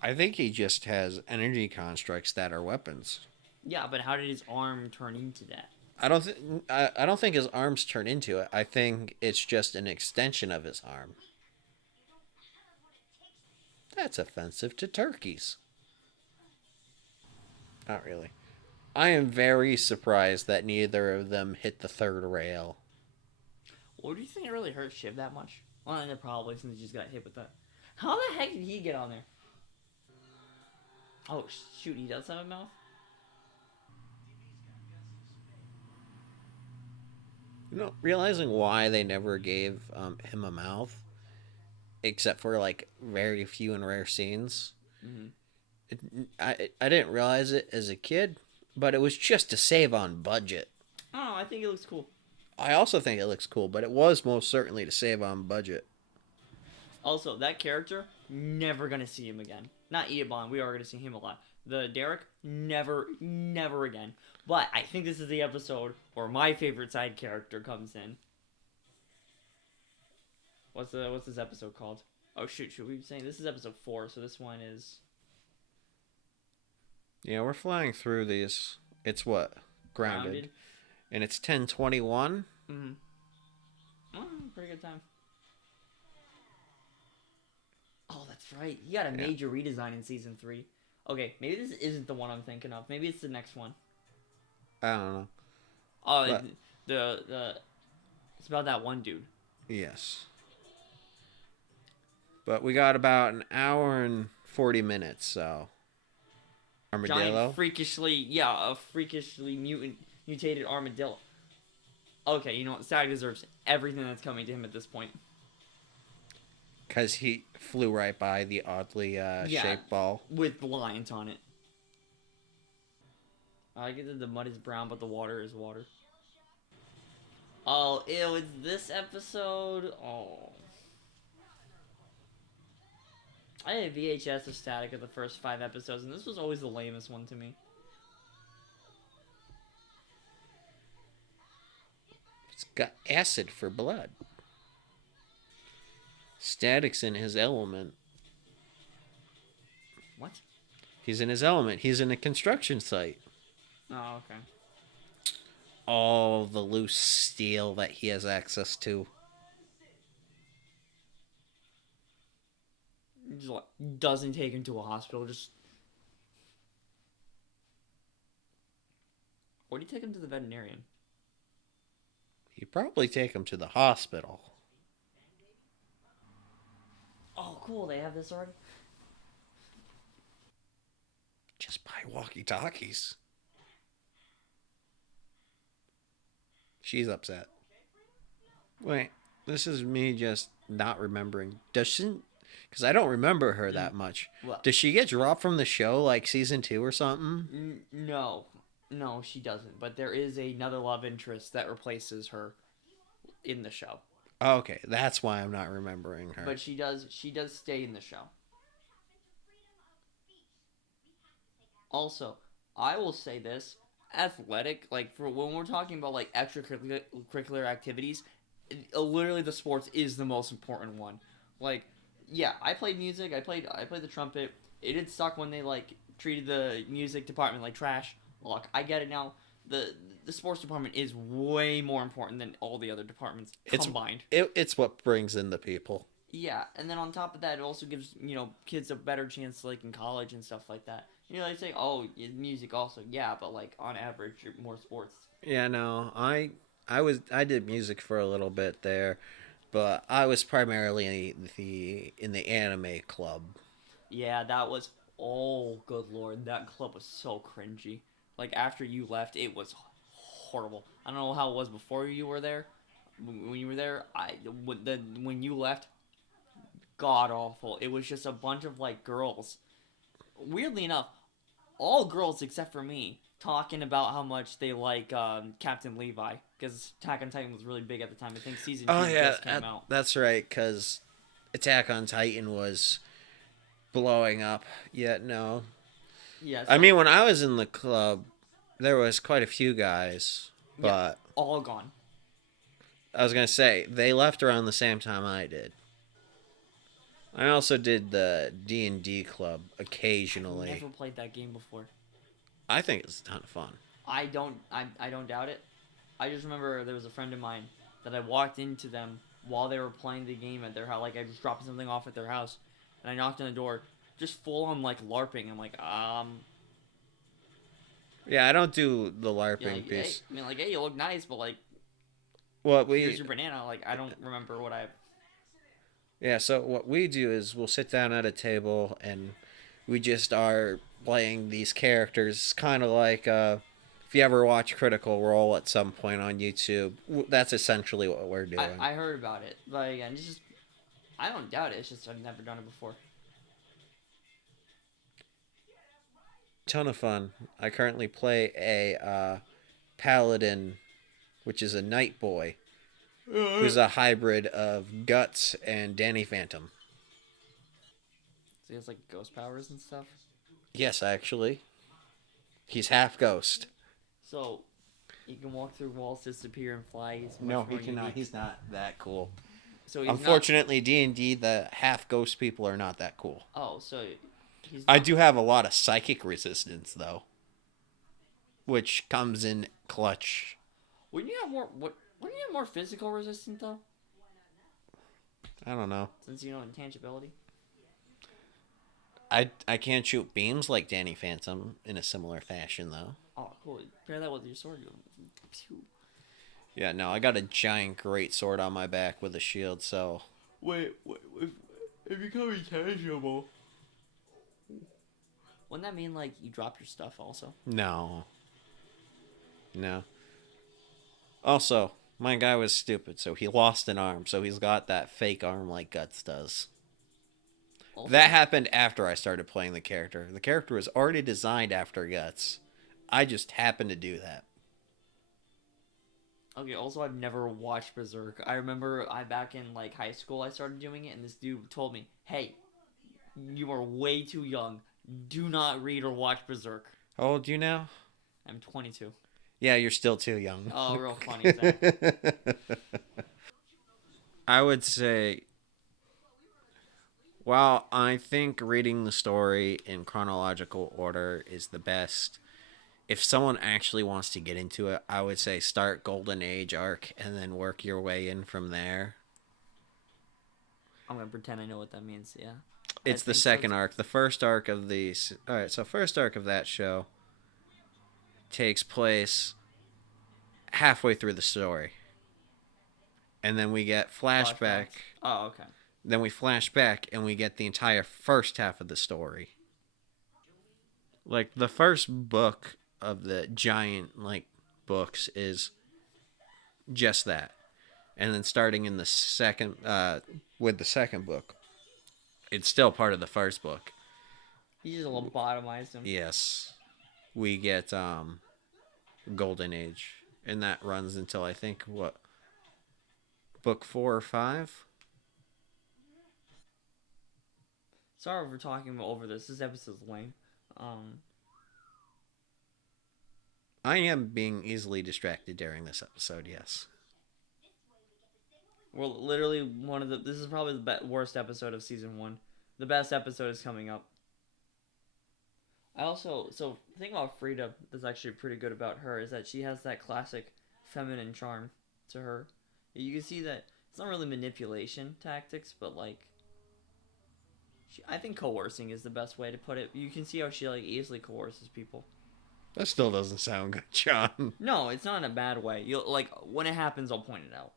I think he just has energy constructs that are weapons. Yeah, but how did his arm turn into that? I don't think his arms turn into it. I think it's just an extension of his arm. That's offensive to turkeys. Not really. I am very surprised that neither of them hit the third rail. Well, do you think it really hurt Shiv that much? Well, and probably since he just got hit with that. How the heck did he get on there? Oh shoot, he does have a mouth. You know, realizing why they never gave him a mouth, except for like very few and rare scenes. Mm-hmm. I didn't realize it as a kid, but it was just to save on budget. Oh, I think it looks cool. I also think it looks cool, but it was most certainly to save on budget. Also, that character, never gonna see him again. Not Eobon, we are gonna see him a lot. The Derek, never again. But I think this is the episode where my favorite side character comes in. What's this episode called? Oh shoot, should we be saying this is episode 4, so this one is Yeah, we're flying through these. It's what? Grounded. And it's 10:21. Mm-hmm. Oh, pretty good time. Oh, that's right. He got a major redesign in season 3. Okay, maybe this isn't the one I'm thinking of. Maybe it's the next one. I don't know. Oh, But- the it's about that one dude. Yes. But we got about an hour and 40 minutes, so. Armadillo. Giant a freakishly mutated armadillo. Okay, you know what? Stag deserves everything that's coming to him at this point. Because he flew right by the oddly shaped ball. With lions on it. I get that the mud is brown, but the water is water. Oh, ew, it's this episode? Oh. I had a VHS of Static of the first 5 episodes, and this was always the lamest one to me. It's got acid for blood. Static's in his element. What? He's in his element. He's in a construction site. Oh, okay. All the loose steel that he has access to. Just like, doesn't take him to a hospital, just... Or do you take him to the veterinarian? You probably take him to the hospital. Oh, cool, they have this already? Just buy walkie-talkies. She's upset. Wait, this is me just not remembering. Does she... Because I don't remember her that much. What? Does she get dropped from the show like season 2 or something? No. No, she doesn't. But there is another love interest that replaces her in the show. Oh, okay, that's why I'm not remembering her. But she does stay in the show. Also, I will say this, athletic, like for when we're talking about like extracurricular activities, literally the sports is the most important one. Like, yeah, I played music, I played the trumpet. It did suck when they like treated the music department like trash. Look, I get it now. The sports department is way more important than all the other departments combined. It's what brings in the people. Yeah, and then on top of that, it also gives, kids a better chance, like, in college and stuff like that. They say, oh, music also. Yeah, but, like, on average, you're more sports. Yeah, no, I I did music for a little bit there, but I was primarily in the anime club. Yeah, that was. Oh, good lord, that club was so cringy. Like after you left, it was horrible. I don't know how it was before you were there. When you were there, when you left, god awful. It was just a bunch of like girls. Weirdly enough, all girls except for me talking about how much they like Captain Levi because Attack on Titan was really big at the time. I think season Oh two yeah, just came out. that's right. Because Attack on Titan was blowing up. Yet no, Yeah, I so mean when I was in the club, there was quite a few guys, yeah, but all gone. I was gonna say they left around the same time I did. I also did the D&D club occasionally. Never played that game before. I think it's a ton of fun. I don't doubt it. I just remember there was a friend of mine that I walked into them while they were playing the game at their house. Like I was dropping something off at their house, and I knocked on the door, just full on like LARPing. I'm like, Yeah, I don't do the you know, LARPing like, piece. hey, I mean, like, hey, you look nice, but like, What here's we your banana. Like, I don't remember what I. Yeah, so what we do is we'll sit down at a table and we just are playing these characters, kind of like if you ever watch Critical Role at some point on YouTube, that's essentially what we're doing. I heard about it, but again, it's just I don't doubt it. It's just I've never done it before. Ton of fun. I currently play a paladin, which is a night boy, who's a hybrid of Guts and Danny Phantom. So he has like ghost powers and stuff. Yes, actually, he's half ghost. So he can walk through walls, disappear, and fly. He's much No, more he cannot. unique. He's not that cool. So he's Unfortunately, D&D, the half ghost people are not that cool. Not, oh, so he's. I Not, do have a lot of psychic resistance though, which comes in clutch. wouldn't you have more? Wouldn't you have more physical resistance though? I don't know. Since you know intangibility. I can't shoot beams like Danny Phantom in a similar fashion though. Oh, cool. Pair that with your sword. Phew. Yeah, no, I got a giant great sword on my back with a shield, so Wait, if you become intangible. Wouldn't that mean like you drop your stuff also? no. No. Also, my guy was stupid, so he lost an arm, so he's got that fake arm like Guts does. Also, That happened after I started playing the character. The character was already designed after Guts. I just happened to do that. Okay, also I've never watched Berserk. I remember back in like high school I started doing it and this dude told me, "Hey, you are way too young. Do not read or watch Berserk." How old are you now? I'm 22. Yeah, you're still too young. Oh, real funny. Zach. I would say, while I think reading the story in chronological order is the best, if someone actually wants to get into it, I would say start Golden Age arc and then work your way in from there. I'm gonna pretend I know what that means. Yeah. It's the think so, second too. arc. The first arc of the all right. So first arc of that show takes place halfway through the story, and then we get flashback. Flashbacks. Oh, okay. Then we flash back and we get the entire first half of the story. Like the first book of the giant like books is just that. And then starting in the second with the second book, it's still part of the first book. You just lobotomized him. Yes. We get Golden Age, and that runs until I think what, book 4 or 5? Sorry for talking over this. This episode's lame. I am being easily distracted during this episode, yes. We're literally one of the. This is probably the worst episode of season 1. The best episode is coming up. So the thing about Frida that's actually pretty good about her is that she has that classic feminine charm to her. You can see that it's not really manipulation tactics, but like, I think coercing is the best way to put it. You can see how she like easily coerces people. That still doesn't sound good, John. No, it's not in a bad way. You'll like when it happens, I'll point it out.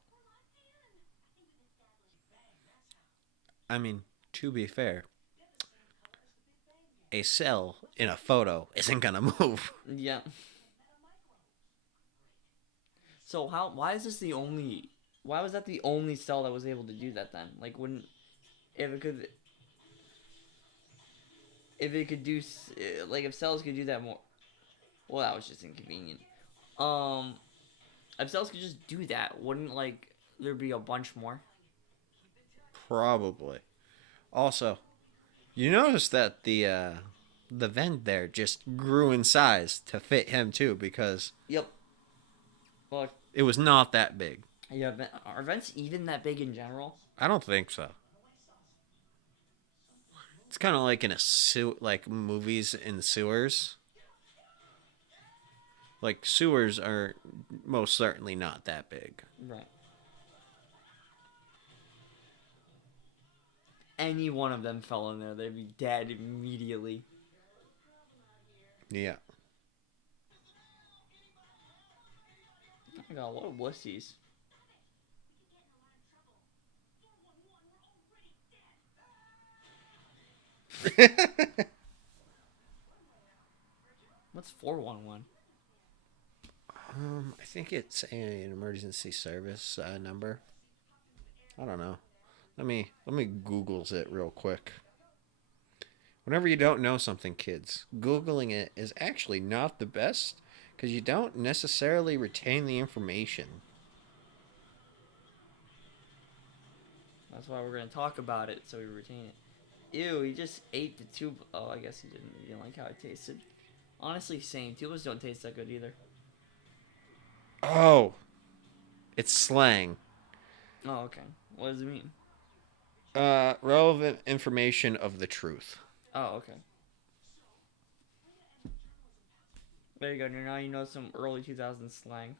I mean, to be fair, a cell in a photo isn't gonna move. Yeah. So how? Why is this the only? Why was that the only cell that was able to do that then? Like, wouldn't if it could? If it could do like if cells could do that more, well, that was just inconvenient. Um, if cells could just do that, wouldn't like there be a bunch more? Probably. Also, you notice that the vent there just grew in size to fit him too, because Yep. Well, it was not that big. yeah. Are vents even that big in general? I don't think so. It's kind of like in like movies in sewers. Like sewers are most certainly not that big. Right. Any one of them fell in there, they'd be dead immediately. Yeah. Oh my god, what a wussies. What's 411? I think it's an emergency service number. I don't know. Let me Google's it real quick. Whenever you don't know something, kids, Googling it is actually not the best because you don't necessarily retain the information. That's why we're gonna talk about it, so we retain it. Ew, he just ate the tube. Oh, I guess he didn't. He didn't like how it tasted. Honestly, same. Tubas don't taste that good either. Oh, it's slang. Oh, okay. What does it mean? Relevant information of the truth. Oh, okay. There you go. Now you know some early 2000s slang.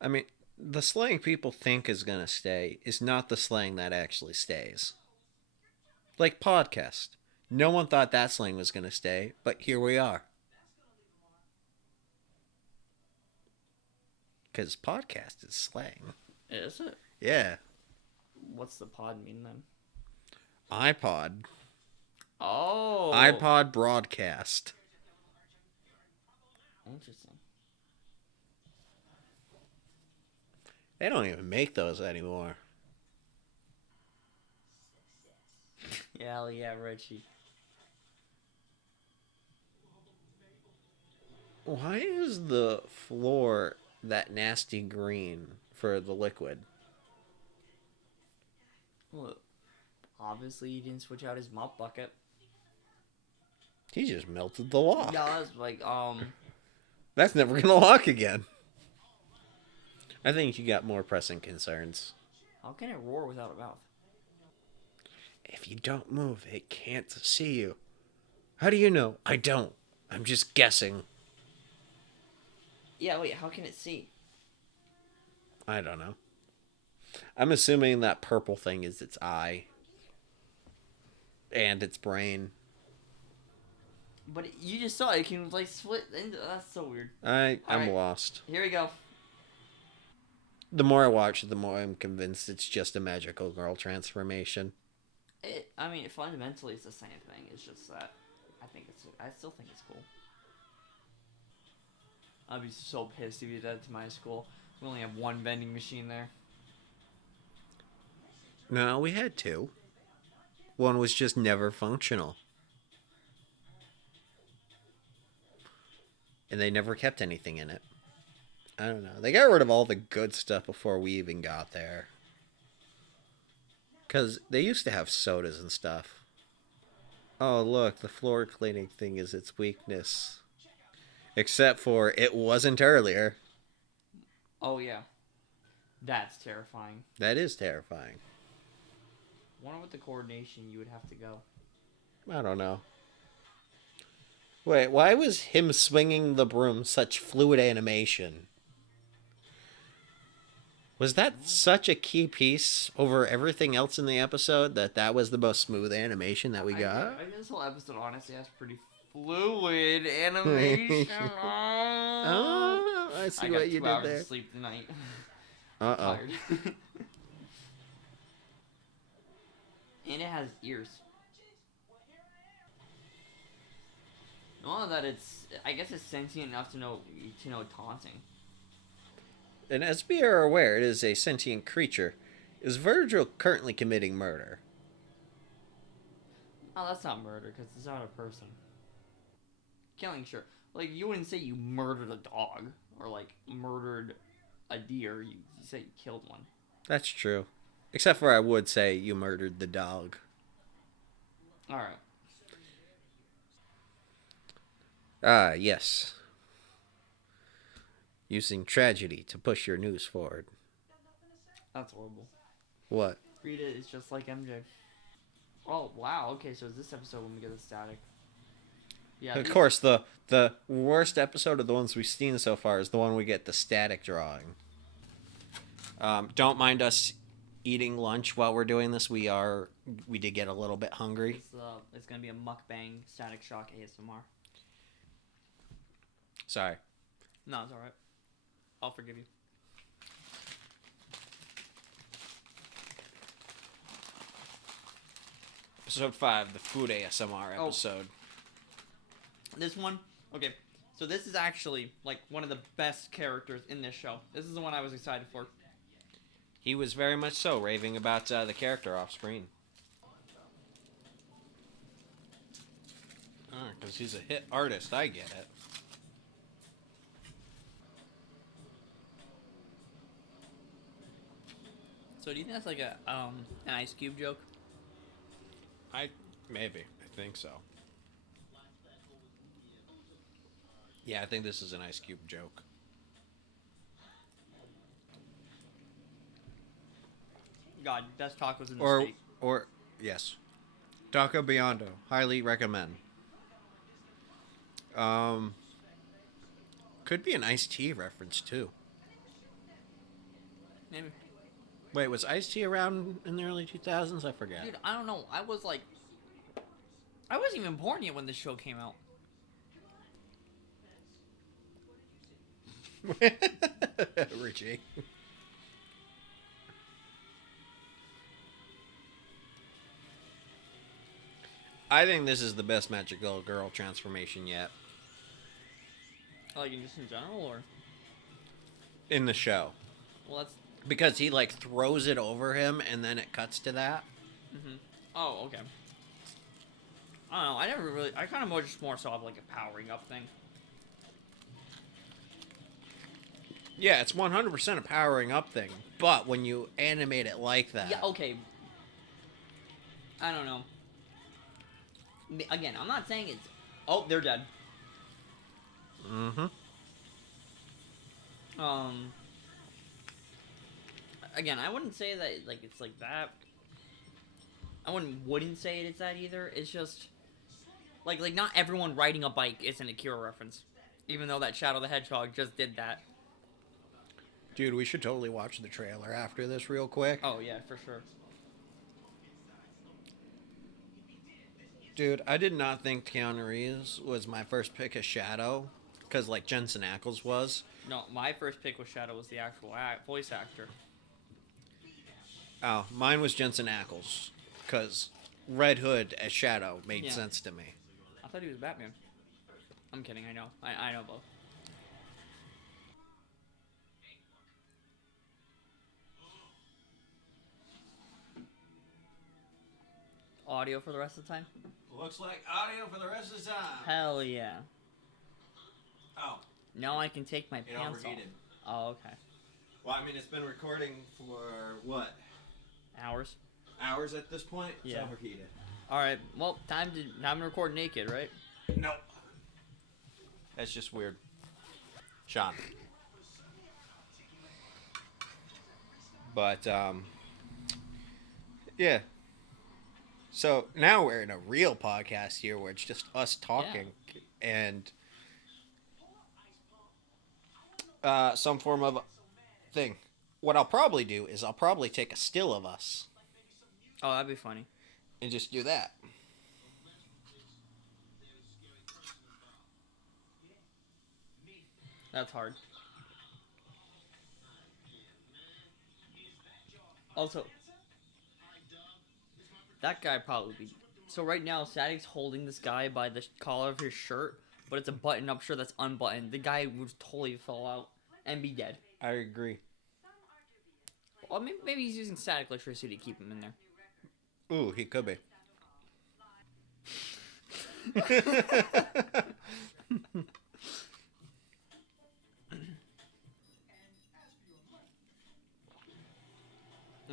I mean, the slang people think is gonna stay is not the slang that actually stays. Like podcast. No one thought that slang was gonna stay, but here we are. Because podcast is slang. Is it? Yeah. What's the pod mean then? iPod. Oh. iPod broadcast. Interesting. They don't even make those anymore. Yeah, Richie. Why is the floor that nasty green for the liquid? Well, obviously he didn't switch out his mop bucket. He just melted the lock. Yeah, I was like, That's never gonna lock again. I think you got more pressing concerns. how can it roar without a mouth? If you don't move, it can't see you. How do you know? I don't. I'm just guessing. Yeah, wait, how can it see? I don't know. I'm assuming that purple thing is its eye. And its brain. But you just saw it can like split into. That's so weird. I'm Alright. lost. Here we go. The more I watch it, the more I'm convinced it's just a magical girl transformation. I mean, fundamentally, it's the same thing. It's just that I still think it's cool. I'd be so pissed if you did that to my school. We only have one vending machine there. No, we had two. One was just never functional. And they never kept anything in it. I don't know. They got rid of all the good stuff before we even got there. Because they used to have sodas and stuff. Oh, look, the floor cleaning thing is its weakness. Except for it wasn't earlier. Oh yeah, that's terrifying. That is terrifying. Wonder what the coordination you would have to go. I don't know. Wait, why was him swinging the broom such fluid animation? Was that such a key piece over everything else in the episode that was the most smooth animation that we got? I guess this whole episode honestly has pretty fluid animation. Oh, I see I got what you 2 did hours there. of sleep tonight. Uh oh. Tired. And it has ears. Well, that I guess it's sentient enough to know taunting. And as we are aware, it is a sentient creature. Is Virgil currently committing murder? Oh, that's not murder because it's not a person. Killing, sure. Like, you wouldn't say you murdered a dog or like murdered a deer. You say you killed one. That's true. Except for I would say you murdered the dog. All right. Ah, yes. Using tragedy to push your news forward. That's horrible. What? Rita is just like MJ. Oh, wow. Okay, so is this episode when we get the static? Yeah. Of course, the worst episode of the ones we've seen so far is the one we get the static drawing. Don't mind us eating lunch while we're doing this. We did get a little bit hungry. It's gonna be a mukbang Static Shock ASMR. Sorry. No, it's all right. I'll forgive you. Episode 5, the food ASMR episode. This one, okay. So this is actually like one of the best characters in this show. This is the one I was excited for. He was very much so raving about the character off screen. Because he's a hit artist, I get it. So do you think that's like an Ice Cube joke? Maybe. I think so. Yeah, I think this is an Ice Cube joke. God, best tacos in the state. Or yes. Taco Biondo. Highly recommend. Could be an Ice-T reference too. Maybe. Wait, was Ice-T around in the early 2000s? I forget. Dude, I don't know. I wasn't even born yet when this show came out. Richie. I think this is the best Magical Girl transformation yet. Like just in general, or? In the show. Well, that's. Because he like throws it over him and then it cuts to that. Mm-hmm. Oh, okay. I don't know. I kind of just more saw like a powering up thing. Yeah, it's 100% a powering up thing. But when you animate it like that. Yeah, okay. I don't know. Again, I'm not saying it's... Oh, they're dead. Mm-hmm. Again, I wouldn't say that like it's like that. I wouldn't say it's that either. It's just like not everyone riding a bike is an Akira reference, even though that Shadow the Hedgehog just did that. Dude, we should totally watch the trailer after this real quick. Oh yeah, for sure. Dude, I did not think Keanu Reeves was my first pick of Shadow, because like Jensen Ackles was. No, my first pick with Shadow was the actual voice actor. Oh, mine was Jensen Ackles, because Red Hood as Shadow made sense to me. I thought he was Batman. I'm kidding, I know. I know both. Audio for the rest of the time? Looks like audio for the rest of the time. Hell yeah. Oh. Now I can take my pants overheated. off. Oh, okay. Well, I mean, it's been recording for, what? Hours? Hours at this point? Yeah. It's overheated. Alright, well, time to record naked, right? Nope. That's just weird. Sean. But, yeah. So now we're in a real podcast here where it's just us talking and some form of thing. What I'll probably do is I'll probably take a still of us Oh, that'd be funny. and just do that. That's hard. Also, that guy probably be. So right now, Static's holding this guy by the collar of his shirt, but it's a button-up shirt that's unbuttoned. The guy would totally fall out and be dead. I agree. Well, maybe he's using static electricity to keep him in there. Ooh, he could be.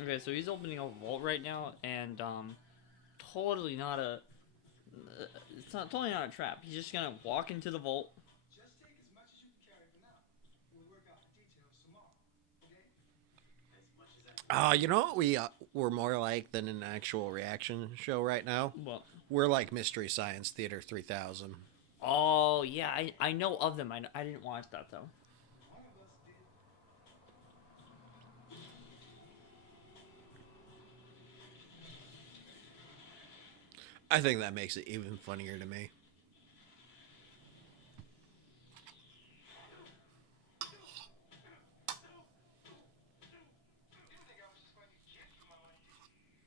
Okay, so he's opening a vault right now, and totally not a. It's not totally not a trap. He's just gonna walk into the vault. Just take as much as you can carry for now. We'll work out the details tomorrow. Okay? You know what we're more like than an actual reaction show right now? Well, We're like Mystery Science Theater 3000. oh yeah, I know of them. I didn't watch that though. One of us did. I think that makes it even funnier to me. You think I was just going to give you my money?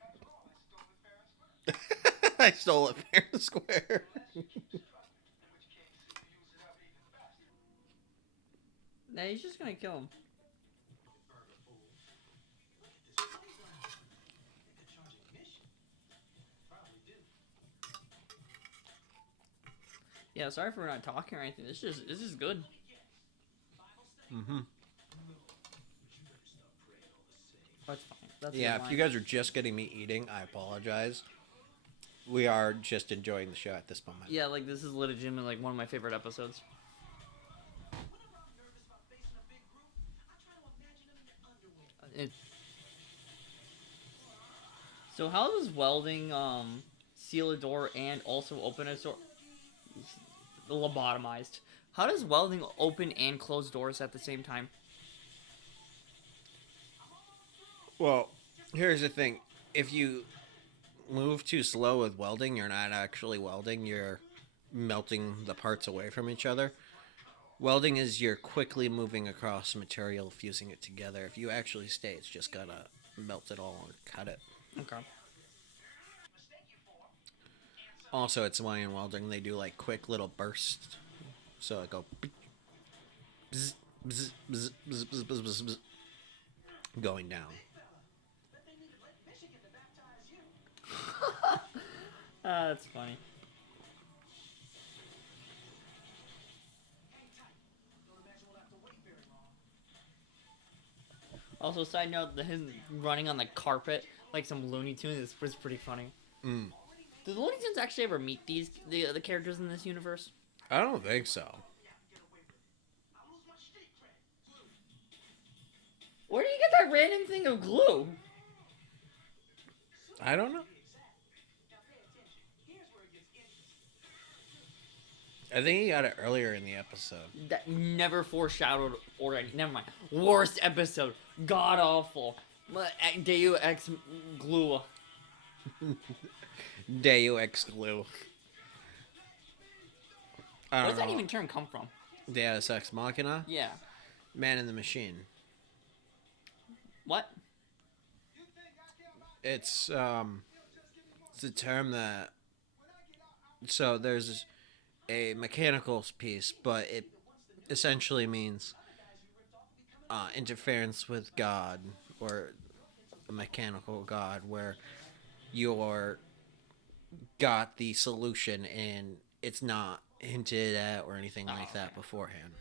After all, I stole it fair and square. I stole it fair and square. In which case, you use it up even faster. Nah, he's just gonna kill him. Burger fool. Look at this playground. They could charge admission. Probably do. Yeah, sorry for not talking or anything. This is good. Mm-hmm. That's fine. That's a Yeah, good if you line. guys are just getting me eating, I apologize. We are just enjoying the show at this moment. Yeah, like this is legitimately like one of my favorite episodes. Whenever I'm nervous about facing a big group, I try to imagine them in their underwear. It. So how does welding seal a door and also open a door? Lobotomized. How does welding open and close doors at the same time? Well, here's the thing. If you move too slow with welding, you're not actually welding. You're melting the parts away from each other. Welding is you're quickly moving across material, fusing it together. If you actually stay, it's just gotta melt it all and cut it. Okay. Also, it's why in welding they do like quick little bursts. So it go bzz, bzz, bzz, bzz, bzz, bzz, bzz, bzz, going down. Bet they needed Lake Michigan to baptize you. That's funny. Hang tight. Don't imagine we'll have to wait very long. Also, side note, him running on the carpet like some Looney Tunes was pretty funny. Mm. Did the Looney Tunes actually ever meet the characters in this universe? I don't think so. Get away with it. I'll lose my street cred. Where do you get that random thing of glue? I don't know. Now pay attention. Here's where it gets interesting. I think he got it earlier in the episode. That never foreshadowed or never mind. Worst episode. God awful. Deu ex glue. Deus glue. I Where don't does that know. even term come from? Deus Ex Machina? Yeah. Man in the Machine. What? You think I care about It's just give me more. it's a term that When I get out, so there's a mechanical piece, but it essentially means interference with God or a mechanical God where you're got the solution and it's not hinted at or anything like that okay. beforehand.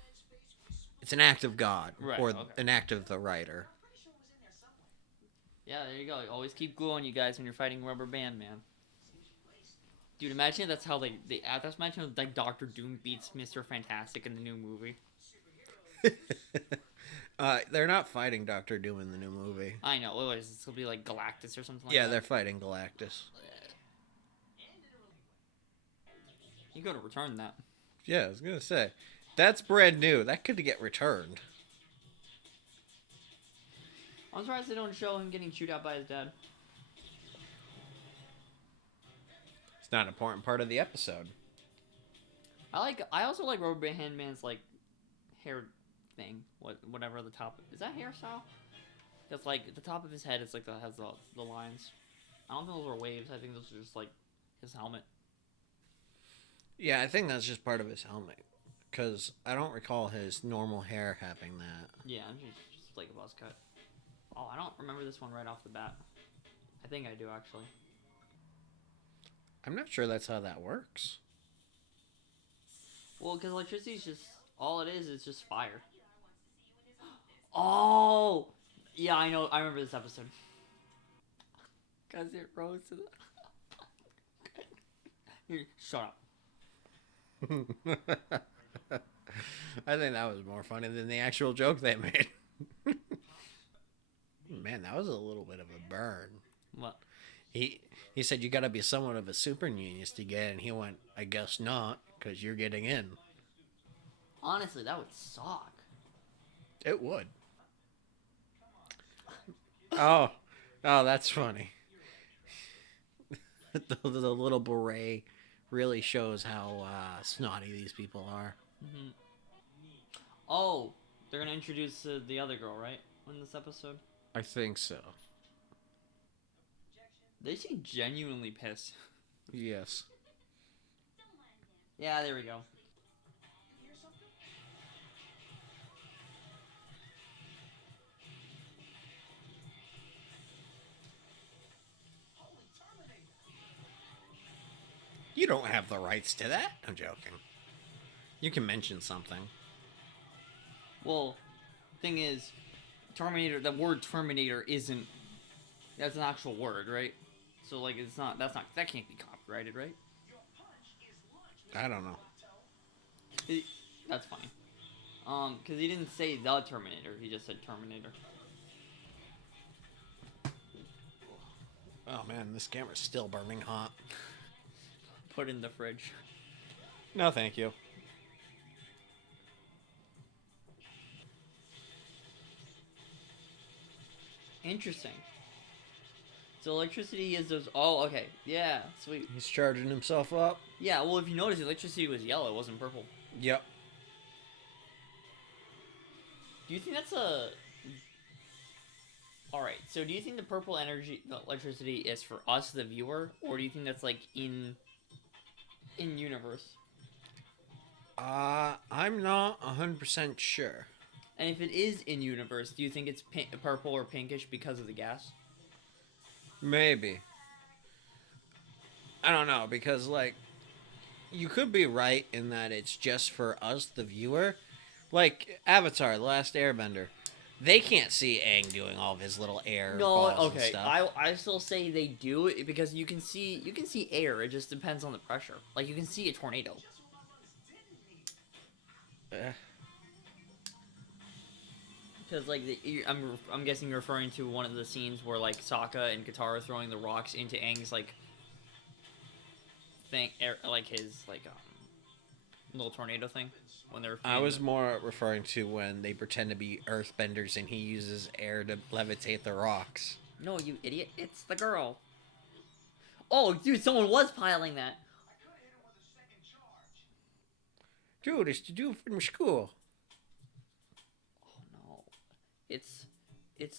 It's an act of God Right, or okay. an act of the writer. pretty sure it was in there somewhere. Yeah, there you go. Always keep glue on you guys when you're fighting Rubber Band Man. Dude, imagine that's how they that's imagine like Doctor Doom beats Mr. Fantastic in the new movie. They're not fighting Doctor Doom in the new movie. I know. What is this? It'll be like Galactus or something like Yeah, that. they're fighting Galactus. You gotta return that. Yeah, I was gonna say that's brand new. That could get returned. I'm surprised they don't show him getting chewed out by his dad. It's not an important part of the episode. I also like Rubber Band Man's like hair thing. Whatever the top is that hairstyle? That's like the top of his head. It's like has the lines. I don't think those are waves. I think those are just like his helmet. Yeah, I think that's just part of his helmet. Because I don't recall his normal hair having that. Yeah, just like a buzz cut. Oh, I don't remember this one right off the bat. I think I do actually. I'm not sure that's how that works. Well, because electricity is just all it is just fire. Oh, yeah, I know. I remember this episode. Cause it rose to the. Here, shut up. I think that was more funny than the actual joke they made. Man, that was a little bit of a burn. What? He said you got to be somewhat of a super genius to get in. He went, I guess not, because you're getting in. Honestly, that would suck. It would. Oh, that's funny. the little beret really shows how snotty these people are. Mm-hmm. Oh, they're gonna introduce the other girl, right? In this episode, I think so. they seem genuinely pissed. Yes. Yeah, there we go. You don't have the rights to that. I'm joking. You can mention something. Well, thing is, Terminator. The word Terminator isn't. That's an actual word, right? So like, it's not. That can't be copyrighted, right? I don't know. That's funny. Because he didn't say the Terminator. He just said Terminator. Oh man, this camera's still burning hot. Put in the fridge. No, thank you. Interesting. So electricity is those. Oh, okay. Yeah, sweet. He's charging himself up. Yeah, well, if you notice, electricity was yellow. It wasn't purple. Yep. Do you think that's a... Alright, so do you think the purple energy, the electricity, is for us, the viewer? Or do you think that's, like, in universe? I'm not 100% sure. And if it is in universe, do you think it's purple or pinkish because of the gas? Maybe. I don't know, because, like, you could be right in that it's just for us, the viewer. Like, Avatar, The Last Airbender. They can't see Aang doing all of his little air balls and okay. stuff. I still say they do it because you can see air. It just depends on the pressure. Like, you can see a tornado. Because like I'm guessing you're referring to one of the scenes where like Sokka and Katara are throwing the rocks into Aang's like thing, like his like little tornado thing when they're. I was more referring to when they pretend to be earthbenders and he uses air to levitate the rocks. No, you idiot! It's the girl. Oh, dude, someone was piling that. Dude, it's the dude from school. Oh no, it's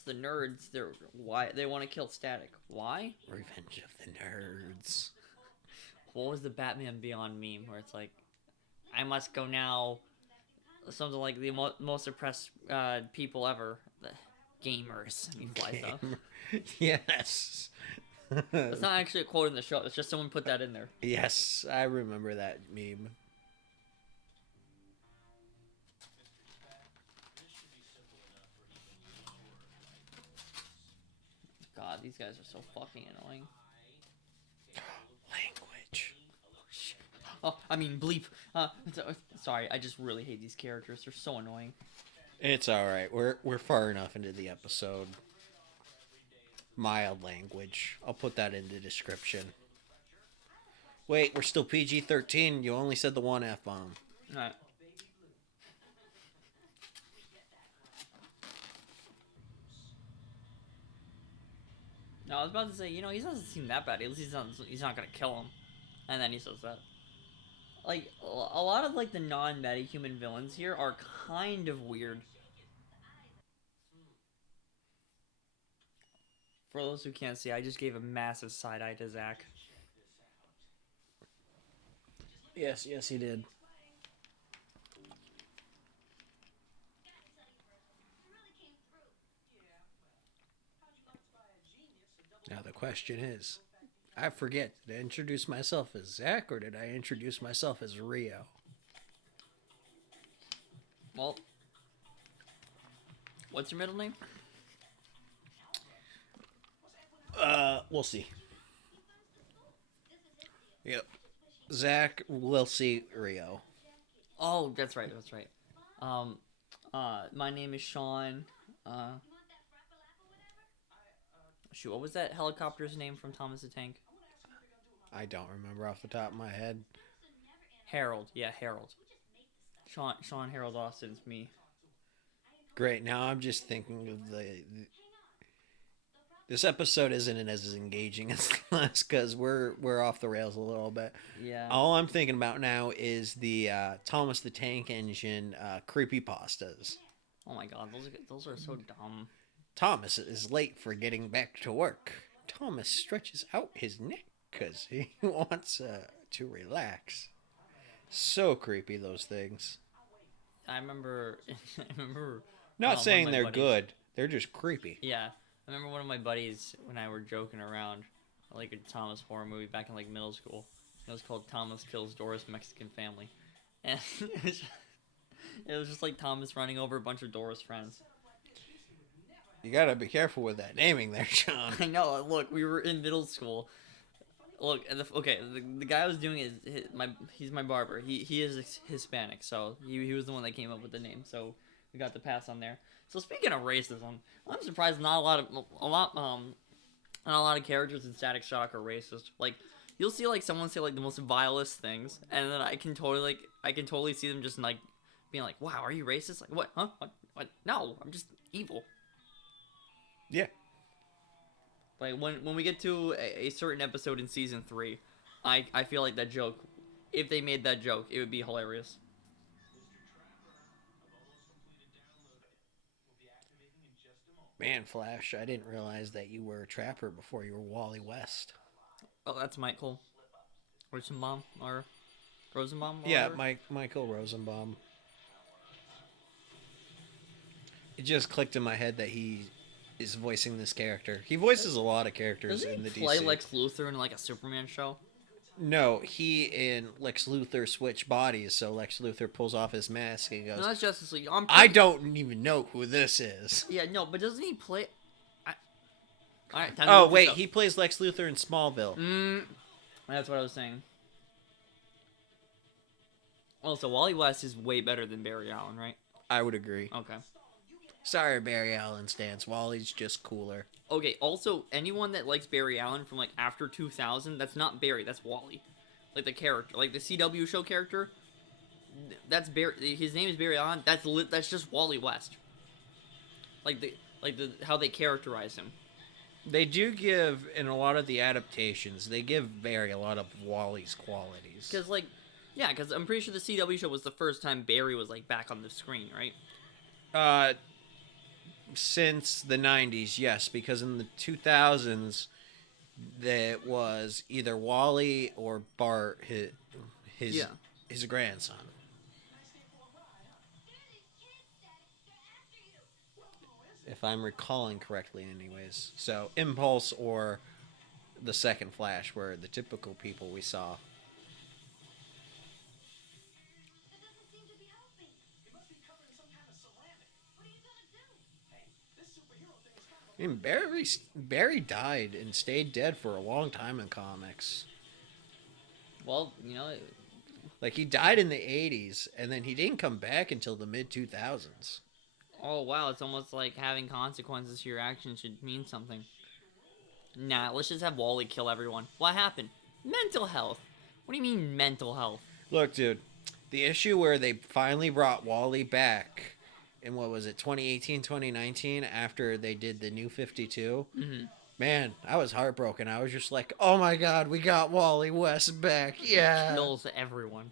the nerds. Why they want to kill Static? Why? Revenge of the Nerds. What was the Batman Beyond meme where it's like, I must go now, something like the most oppressed people ever, the gamers. He flies off. Yes. That's not actually a quote in the show. It's just someone put that in there. Yes, I remember that meme. God, these guys are so fucking annoying. Language. Oh, I mean bleep. Sorry, I just really hate these characters. They're so annoying. It's alright. We're far enough into the episode. Mild language. I'll put that in the description. Wait, we're still PG-13. You only said the one F-bomb. Alright. No, I was about to say, he doesn't seem that bad. At least he's not gonna kill him. And then he says that. Like, a lot of, like, the non-metahuman villains here are kind of weird. For those who can't see, I just gave a massive side-eye to Zach. Yes, he did. Now the question is, I forget, did I introduce myself as Zach or did I introduce myself as Rio? Well, what's your middle name? We'll see. Yep. Zach, we'll see, Rio. Oh, that's right. My name is Sean. Shoot, what was that helicopter's name from Thomas the Tank? I don't remember off the top of my head. Harold. Yeah, Harold. Sean Harold Austin's me. Great. Now I'm just thinking of this episode isn't as engaging as the last because we're off the rails a little bit. Yeah. All I'm thinking about now is the Thomas the Tank Engine creepypastas. Oh my god, those are so dumb. Thomas is late for getting back to work. Thomas stretches out his neck because he wants to relax. So creepy, those things. I remember. Not one of saying my they're buddies- good. They're just creepy. Yeah, I remember one of my buddies when I were joking around, like a Thomas horror movie back in like middle school. It was called Thomas Kills Dora's Mexican Family, and it was just like Thomas running over a bunch of Dora's friends. You gotta be careful with that naming there, Sean. I know. Look, we were in middle school. Look, the guy I was doing he's my barber. He is Hispanic, so he was the one that came up with the name. So we got the pass on there. So speaking of racism, I'm surprised not a lot of characters in Static Shock are racist. Like you'll see like someone say like the most vilest things, and then I can totally see them just like being like, "Wow, are you racist? Like what? Huh? What? No, I'm just evil." Yeah. Like when we get to a certain episode in season 3, I feel like that joke, if they made that joke, it would be hilarious. Man, Flash, I didn't realize that you were a trapper before you were Wally West. Oh, that's Michael Rosenbaum or Rosenbaum. Or Yeah, whatever. Michael Rosenbaum. It just clicked in my head that he is voicing this character. He voices a lot of characters Doesn't in the he play DC. Lex Luthor in like a Superman show? No, he and Lex Luthor switch bodies, so Lex Luthor pulls off his mask and No, goes, that's Justice League. I don't even know who this is. Yeah, no, but doesn't he play? All right. Time to Oh, look this wait, up. he plays Lex Luthor in Smallville. That's what I was saying. Also, Wally West is way better than Barry Allen, right? I would agree. Okay. Sorry, Barry Allen stance. Wally's just cooler. Okay, also, anyone that likes Barry Allen from, like, after 2000, that's not Barry, that's Wally. Like, the character. Like, the CW show character, that's Barry, his name is Barry Allen, that's just Wally West. How they characterize him. They do give, in a lot of the adaptations, they give Barry a lot of Wally's qualities. Because, like, yeah, because I'm pretty sure the CW show was the first time Barry was, like, back on the screen, right? Since the 90s, yes, because in the 2000s, that was either Wally or Bart, his grandson. If I'm recalling correctly, anyways. So, Impulse or the second Flash were the typical people we saw. I mean, Barry died and stayed dead for a long time in comics. Well, Like, he died in the 80s, and then he didn't come back until the mid-2000s. oh, wow, it's almost like having consequences to your actions should mean something. Nah, let's just have Wally kill everyone. What happened? Mental health. What do you mean mental health? Look, dude, the issue where they finally brought Wally back in, 2018, 2019, after they did the New 52, Man, I was heartbroken. I was just like, oh my god, we got Wally West back. Yeah. Kills everyone.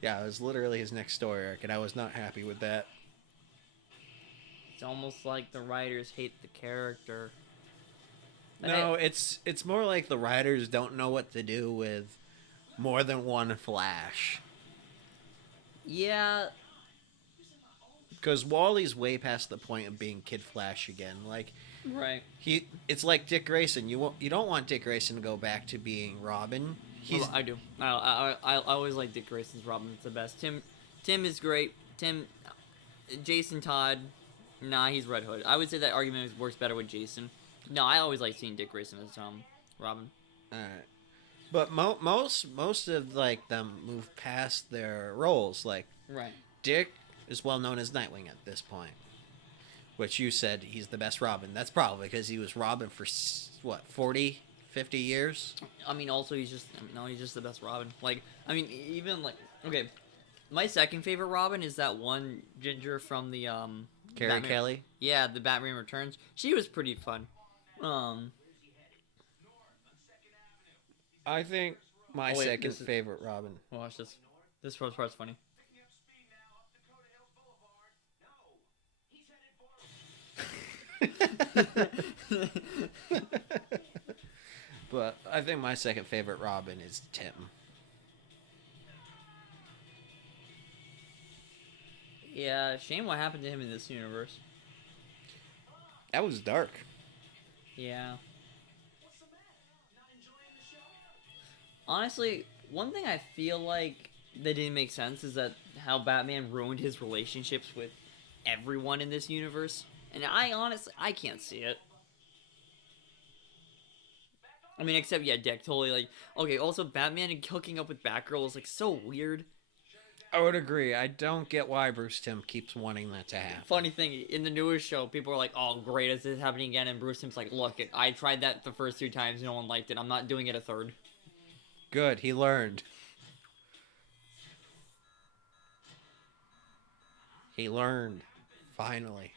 Yeah, it was literally his next story arc, and I was not happy with that. It's almost like the writers hate the character. No, it's more like the writers don't know what to do with more than one Flash. Yeah, Because Wally's way past the point of being Kid Flash again. Like right. it's like Dick Grayson. You don't want Dick Grayson to go back to being Robin. Well, I do. I always like Dick Grayson's Robin. It's the best. Tim is great. Jason Todd, nah, he's Red Hood. I would say that argument works better with Jason. No, I always like seeing Dick Grayson as Robin. Alright. But most of like them move past their roles. Like Right. Dick is well known as Nightwing at this point, which you said he's the best Robin. That's probably because he was Robin for what 40, 50 years. I mean, also he's just the best Robin. Like, I mean, even like okay, my second favorite Robin is that one ginger from the Carrie Batman- Kelly. Yeah, the Batman Returns. She was pretty fun. I think my Oh, wait, second this is- favorite Robin. Watch this. This part's funny. Picking up speed now up Dakota Hills Boulevard. No, he's headed for. But I think my second favorite Robin is Tim. Yeah, shame what happened to him in this universe. That was dark. Yeah. What's the matter? Not enjoying the show? Honestly, one thing I feel like that didn't make sense is that how Batman ruined his relationships with everyone in this universe. And I can't see it. I mean, except, yeah, Dick, totally, like, okay, also, Batman and hooking up with Batgirl is, like, so weird. I would agree. I don't get why Bruce Timm keeps wanting that to happen. Funny thing, in the newest show, people are like, oh, great, is this happening again? And Bruce Timm's like, look, I tried that the first 2 times, no one liked it, I'm not doing it a third. Good, he learned. He learned. Finally.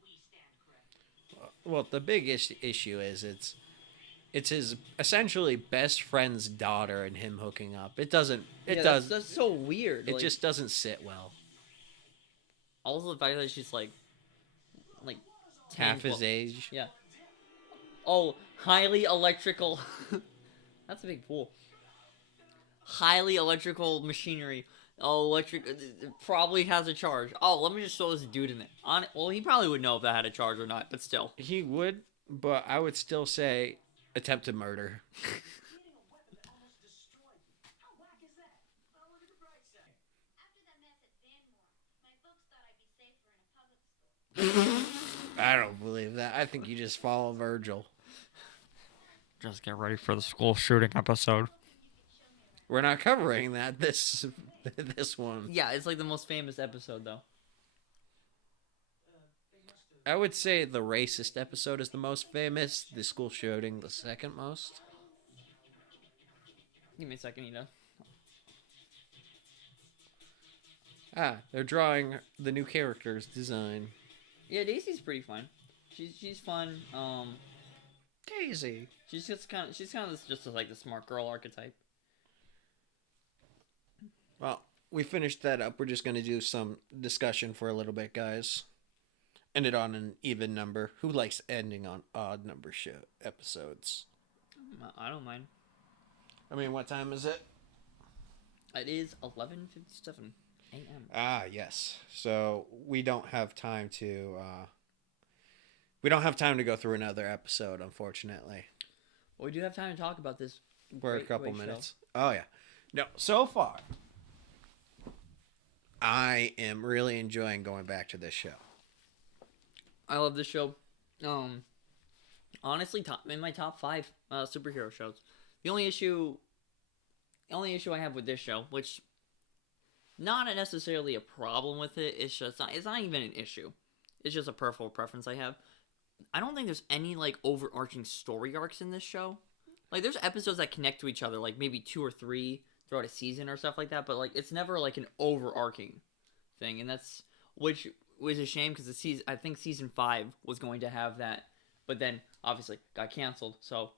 We stand corrected. Well, the big issue is it's his essentially best friend's daughter and him hooking up. It doesn't. It Yeah, does. That's so weird. It like, just doesn't sit well. Also, the fact that she's like 10, Half his 12 age. Yeah. Oh, highly electrical. That's a big pool. Highly electrical machinery. Oh, electric. It probably has a charge. Oh, let me just throw this dude in it. Well, he probably would know if that had a charge or not, but still. He would, but I would still say attempted murder. Getting a weapon almost destroyed you. How whack is that? Well, look at the bright side. After that mess at Vanmore, my folks thought I'd be safer in a public school. I don't believe that. I think you just follow Virgil. Just get ready for the school shooting episode. We're not covering that this one. Yeah, it's like the most famous episode, though. I would say the racist episode is the most famous. The school shooting, the second most. Give me a second, Ida. Ah, they're drawing the new character's design. Yeah, Daisy's pretty fun. She's fun. Daisy. She's kind of just like the smart girl archetype. Well, we finished that up. We're just going to do some discussion for a little bit, guys. End it on an even number. Who likes ending on odd number episodes? I don't mind. I mean, what time is it? It is 11:57 a.m. Ah, yes. So we don't have time to. We don't have time to go through another episode, unfortunately. Well, we do have time to talk about this. We're a great couple show. minutes. Oh yeah. No, so far, I am really enjoying going back to this show. I love this show. Honestly, in my top 5 superhero shows. The only issue I have with this show, which not necessarily a problem with it, it's not even an issue. It's just a personal preference I have. I don't think there's any like overarching story arcs in this show. Like there's episodes that connect to each other, like maybe 2 or 3 throughout a season or stuff like that, but like it's never like an overarching thing, and that's which was a shame because I think season 5 was going to have that but then obviously got canceled, so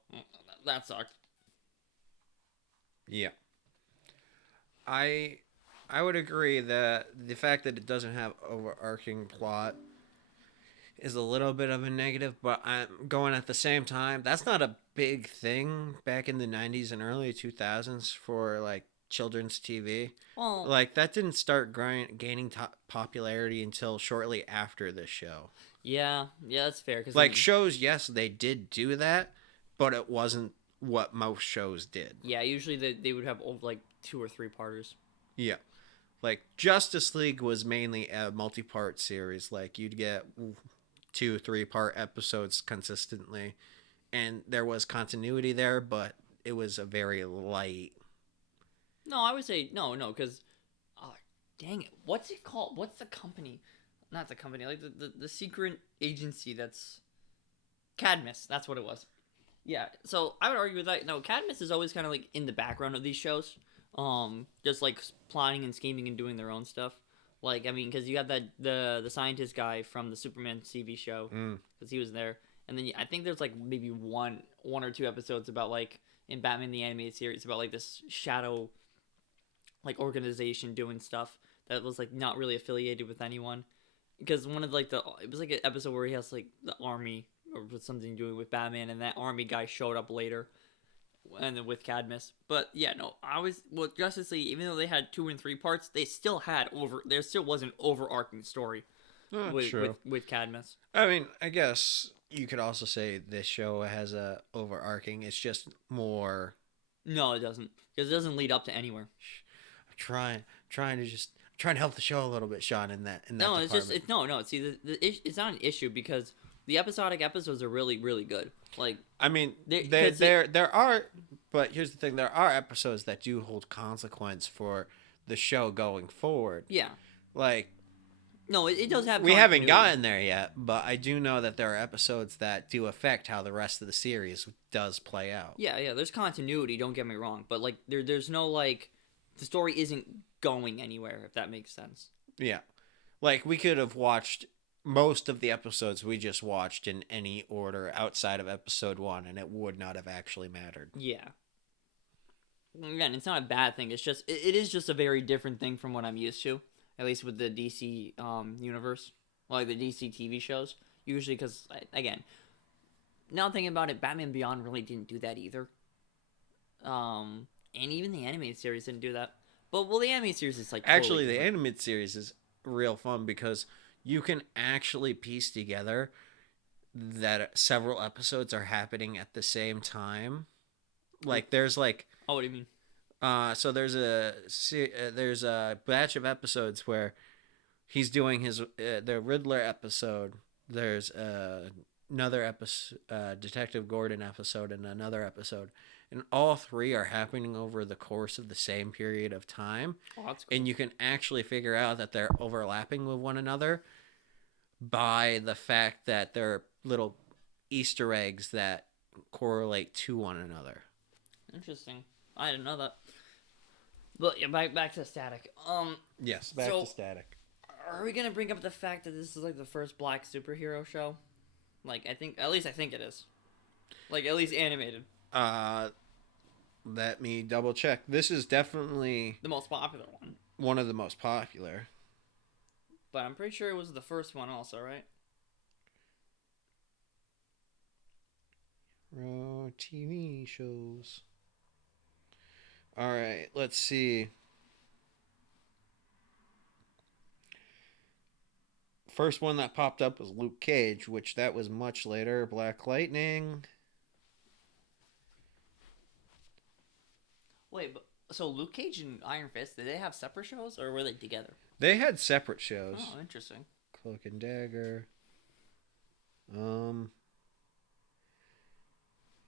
that sucked. Yeah. I I would agree that the fact that it doesn't have overarching plot is a little bit of a negative, but I'm going at the same time. That's not a big thing back in the 90s and early 2000s for like children's TV. Well, Like that didn't start gaining popularity until shortly after this show. yeah, that's fair. Cause Like shows, yes, they did do that, but it wasn't what most shows did. yeah, usually they would have like 2 or 3 parters. Yeah. Like Justice League was mainly a multi-part series. Like you'd get 2 3 part episodes consistently, and there was continuity there, but it was a very light. No, I would say no, because, oh, dang it, what's it called? What's the company? Not the company, like the secret agency that's Cadmus. That's what it was. Yeah, so I would argue with that. No, Cadmus is always kind of like in the background of these shows, just like plotting and scheming and doing their own stuff. Like I mean, because you got that the scientist guy from the Superman TV show, because he was there, and then I think there's like maybe one or 2 episodes about like in Batman the animated series about like this shadow like organization doing stuff that was like not really affiliated with anyone, because one of like it was like an episode where he has like the army or something doing with Batman, and that army guy showed up later, and then with Cadmus. But yeah, no, Justice League, even though they had 2 and 3 parts, there still was an overarching story with Cadmus. I mean, I guess you could also say this show has a overarching. It's just more. No, it doesn't, because it doesn't lead up to anywhere. Trying to help the show a little bit, Sean. In that No, it's department. just no. See, it's not an issue because the episodic episodes are really, really good. Like, I mean, They- there are, but here's the thing: there are episodes that do hold consequence for the show going forward. yeah, Like no, it does have. we haven't continuity. gotten there yet, but I do know that there are episodes that do affect how the rest of the series does play out. Yeah, there's continuity. Don't get me wrong, but like, there's no like, the story isn't going anywhere. If that makes sense. Yeah, like we could have watched most of the episodes we just watched in any order outside of episode 1, and it would not have actually mattered. Yeah. Again, it's not a bad thing. It's just it is just a very different thing from what I'm used to, at least with the DC universe, like the DC TV shows. Usually, because again, now thinking about it, Batman Beyond really didn't do that either. And even the animated series didn't do that. But well, the animated series is like Actually, totally the different. animated series is real fun because you can actually piece together that several episodes are happening at the same time. Like there's like Oh, what do you mean? so there's a batch of episodes where he's doing his the Riddler episode. There's another episode, Detective Gordon episode, and another episode, and all 3 are happening over the course of the same period of time. Oh, that's cool. And you can actually figure out that they're overlapping with one another by the fact that there are little Easter eggs that correlate to one another. Interesting. I didn't know that. But yeah, back to Static. Yes, back to Static. Are we gonna bring up the fact that this is like the first black superhero show? Like, I think it is. Like, at least animated. Let me double check. This is definitely The most popular one. one of the most popular. But I'm pretty sure it was the first one also, right? TV shows. All right, let's see. First one that popped up was Luke Cage, which that was much later. Black Lightning. Wait, but so Luke Cage and Iron Fist, did they have separate shows or were they together? They had separate shows. Oh, interesting. Cloak and Dagger.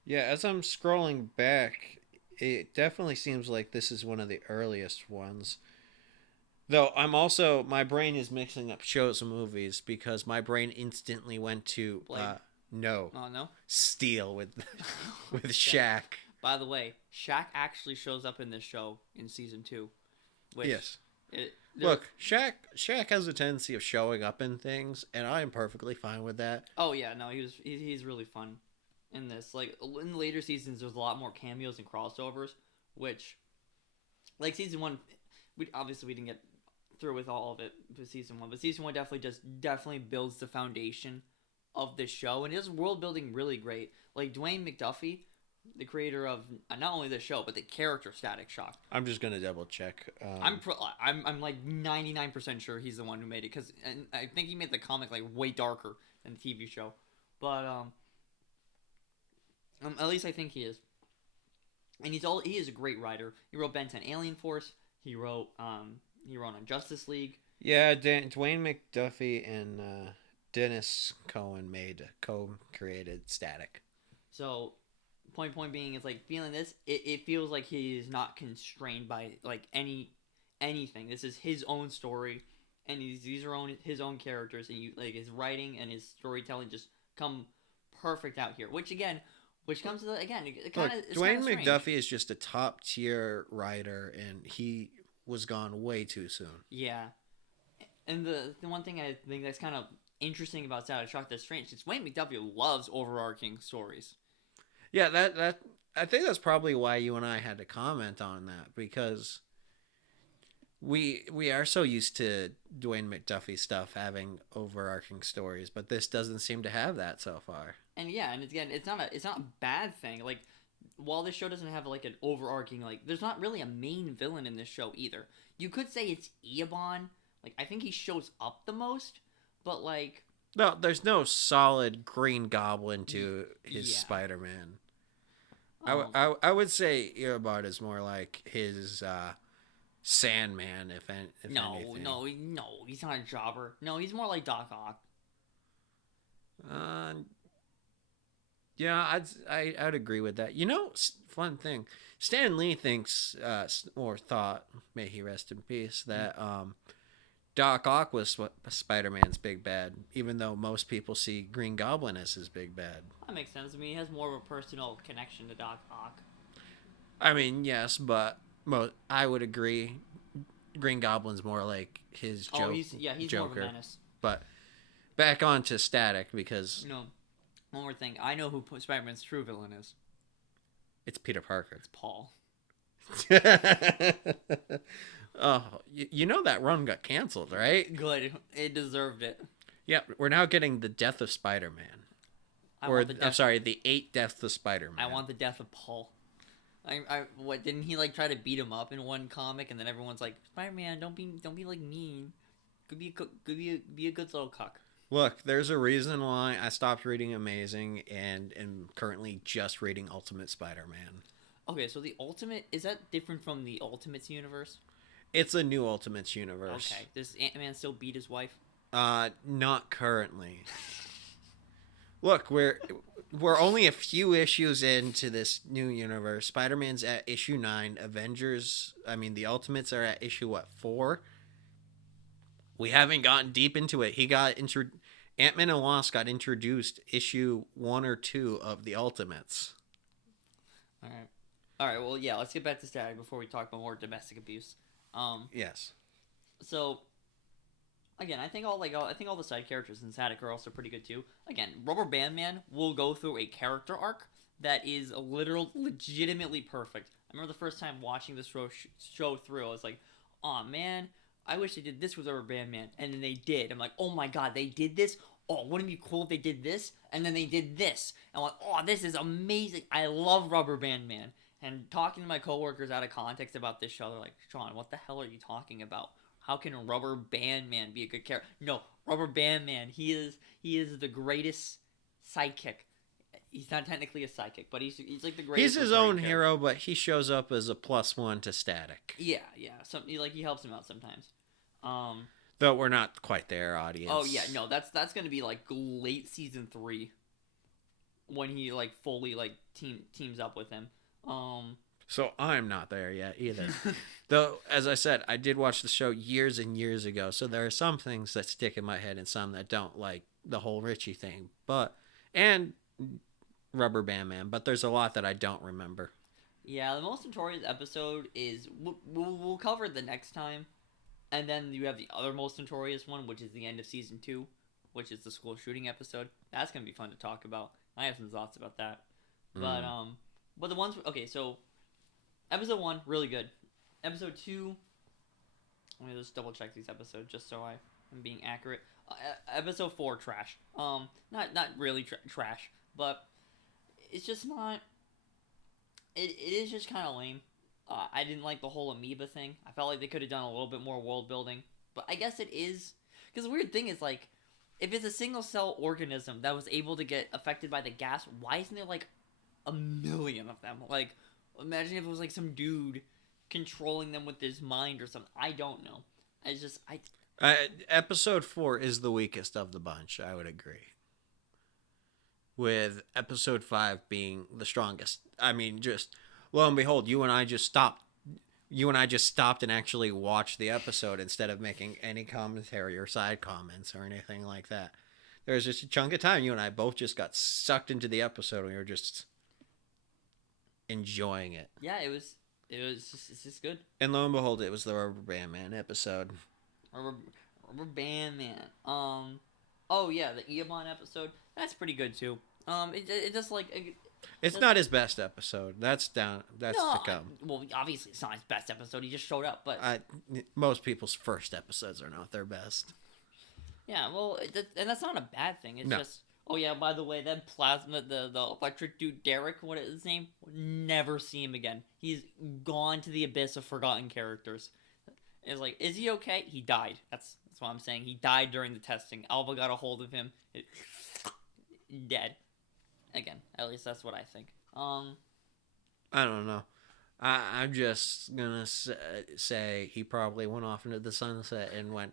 Yeah, as I'm scrolling back, it definitely seems like this is one of the earliest ones. Though my brain is mixing up shows and movies because my brain instantly went to Blade? no, Oh, no? Steel with Shaq. By the way, Shaq actually shows up in this show in season 2. Which, Yes. Look, Shaq has a tendency of showing up in things, and I am perfectly fine with that. Oh yeah, no, he's really fun in this. Like in later seasons, there's a lot more cameos and crossovers, which, like season one, we didn't get through with all of it with season one, but season one definitely builds the foundation of this show, and his world building really great. Like Dwayne McDuffie, the creator of not only the show but the character Static Shock. I'm just gonna double check. I'm like 99% sure he's the one who made it, because I think he made the comic like way darker than the TV show, but at least I think he is. And he is a great writer. He wrote Ben 10 Alien Force. He wrote on Justice League. Yeah, Dwayne McDuffie and Dennis Cohen co-created Static. So, point being is like feeling this. It feels like he is not constrained by like anything. This is his own story, and these are his own characters, and his writing and his storytelling just come perfect out here. Which comes to it kind of Dwayne McDuffie is just a top tier writer, and he was gone way too soon. Yeah, and the one thing I think that's kind of interesting about Static Shock that's strange is Dwayne McDuffie loves overarching stories. Yeah, that I think that's probably why you and I had to comment on that, because we are so used to Dwayne McDuffie stuff having overarching stories, but this doesn't seem to have that so far. And yeah, and again, it's not a bad thing. Like, while this show doesn't have like an overarching, like, there's not really a main villain in this show either. You could say it's Eobon. Like, I think he shows up the most, but like, no, there's no solid Green Goblin to his Spider-Man. I would say Eobard is more like his Sandman, if anything. No, he's not a jobber. No, he's more like Doc Ock. Yeah, I'd agree with that. You know, fun thing, Stan Lee thinks, or thought, may he rest in peace, that Doc Ock was Spider-Man's big bad, even though most people see Green Goblin as his big bad. That makes sense. I mean, he has more of a personal connection to Doc Ock. I mean, yes, but I would agree. Green Goblin's more like his joke. He's Joker. more of a menace. But back on to Static, because one more thing. I know who Spider-Man's true villain is. It's Peter Parker. It's Paul. Oh, you know that run got canceled, right? Good. It deserved it. Yeah, we're now getting the death of Spider-Man. The 8 deaths of Spider-Man. I want the death of Paul. What didn't he like try to beat him up in one comic, and then everyone's like, Spider-Man, don't be like mean. Be a good little cuck. Look, there's a reason why I stopped reading Amazing and am currently just reading Ultimate Spider-Man. Okay, so the Ultimate, is that different from the Ultimates universe? It's a new Ultimates universe. Okay, does Ant-Man still beat his wife? Not currently. Look, we're only a few issues into this new universe. Spider-Man's at issue 9. The Ultimates are at issue 4? We haven't gotten deep into it. Ant-Man and Wasp got introduced issue 1 or 2 of the Ultimates. All right. Well, yeah. Let's get back to Static before we talk about more domestic abuse. Yes. So, again, I think all the side characters in Static are also pretty good too. Again, Rubber Band Man will go through a character arc that is legitimately perfect. I remember the first time watching this show through, I was like, "Oh man, I wish they did this with Rubber Band Man," and then they did. I'm like, "Oh my god, they did this! Oh, wouldn't it be cool if they did this?" And then they did this. And I'm like, "Oh, this is amazing! I love Rubber Band Man." And talking to my coworkers out of context about this show, they're like, "Sean, what the hell are you talking about? How can Rubber Band Man be a good character?" No, Rubber Band Man, he is the greatest sidekick. He's not technically a sidekick, but he's like the greatest. He's his own hero, but he shows up as a +1 to Static. Yeah. He helps him out sometimes. Though we're not quite there, audience. Oh yeah, no, that's gonna be like late season 3 when he like fully like teams up with him. So I'm not there yet either. Though, as I said, I did watch the show years and years ago, so there are some things that stick in my head and some that don't, like the whole Richie thing, and Rubber Band Man, but there's a lot that I don't remember. Yeah, the most notorious episode is we'll cover it the next time, And then you have the other most notorious one, which is the end of season 2, which is the school shooting episode. That's gonna be fun to talk about. I have some thoughts about that. But the ones, okay, so episode 1 really good. Episode 2, let me just double check these episodes just so I am being accurate. Episode 4 trash. Not really trash, but it's just not. It is just kind of lame. I didn't like the whole amoeba thing. I felt like they could have done a little bit more world building. But I guess it is. Because the weird thing is, like, if it's a single cell organism that was able to get affected by the gas, why isn't there, like, a million of them? Like, imagine if it was, like, some dude controlling them with his mind or something. I don't know. It's just, Episode 4 is the weakest of the bunch, I would agree. With episode 5 being the strongest. I mean, just lo and behold, you and I just stopped and actually watched the episode instead of making any commentary or side comments or anything like that. There was just a chunk of time you and I both just got sucked into the episode and we were just enjoying it. yeah, it's just good. And lo and behold, it was the Rubber Band Man episode. Rubber Band Man. Oh yeah, the Eamon episode. That's pretty good too. It just like It's not his best episode. That's to come. Well, obviously it's not his best episode. He just showed up, but Most people's first episodes are not their best. yeah, well, and that's not a bad thing. It's No. just, oh yeah, by the way, that plasma, the electric dude, Derek, what is his name? Never see him again. He's gone to the abyss of forgotten characters. It's like, is he okay? He died. That's what I'm saying. He died during the testing. Alva got a hold of him. Dead. Again, at least that's what I think. I don't know. I'm just gonna say he probably went off into the sunset and went,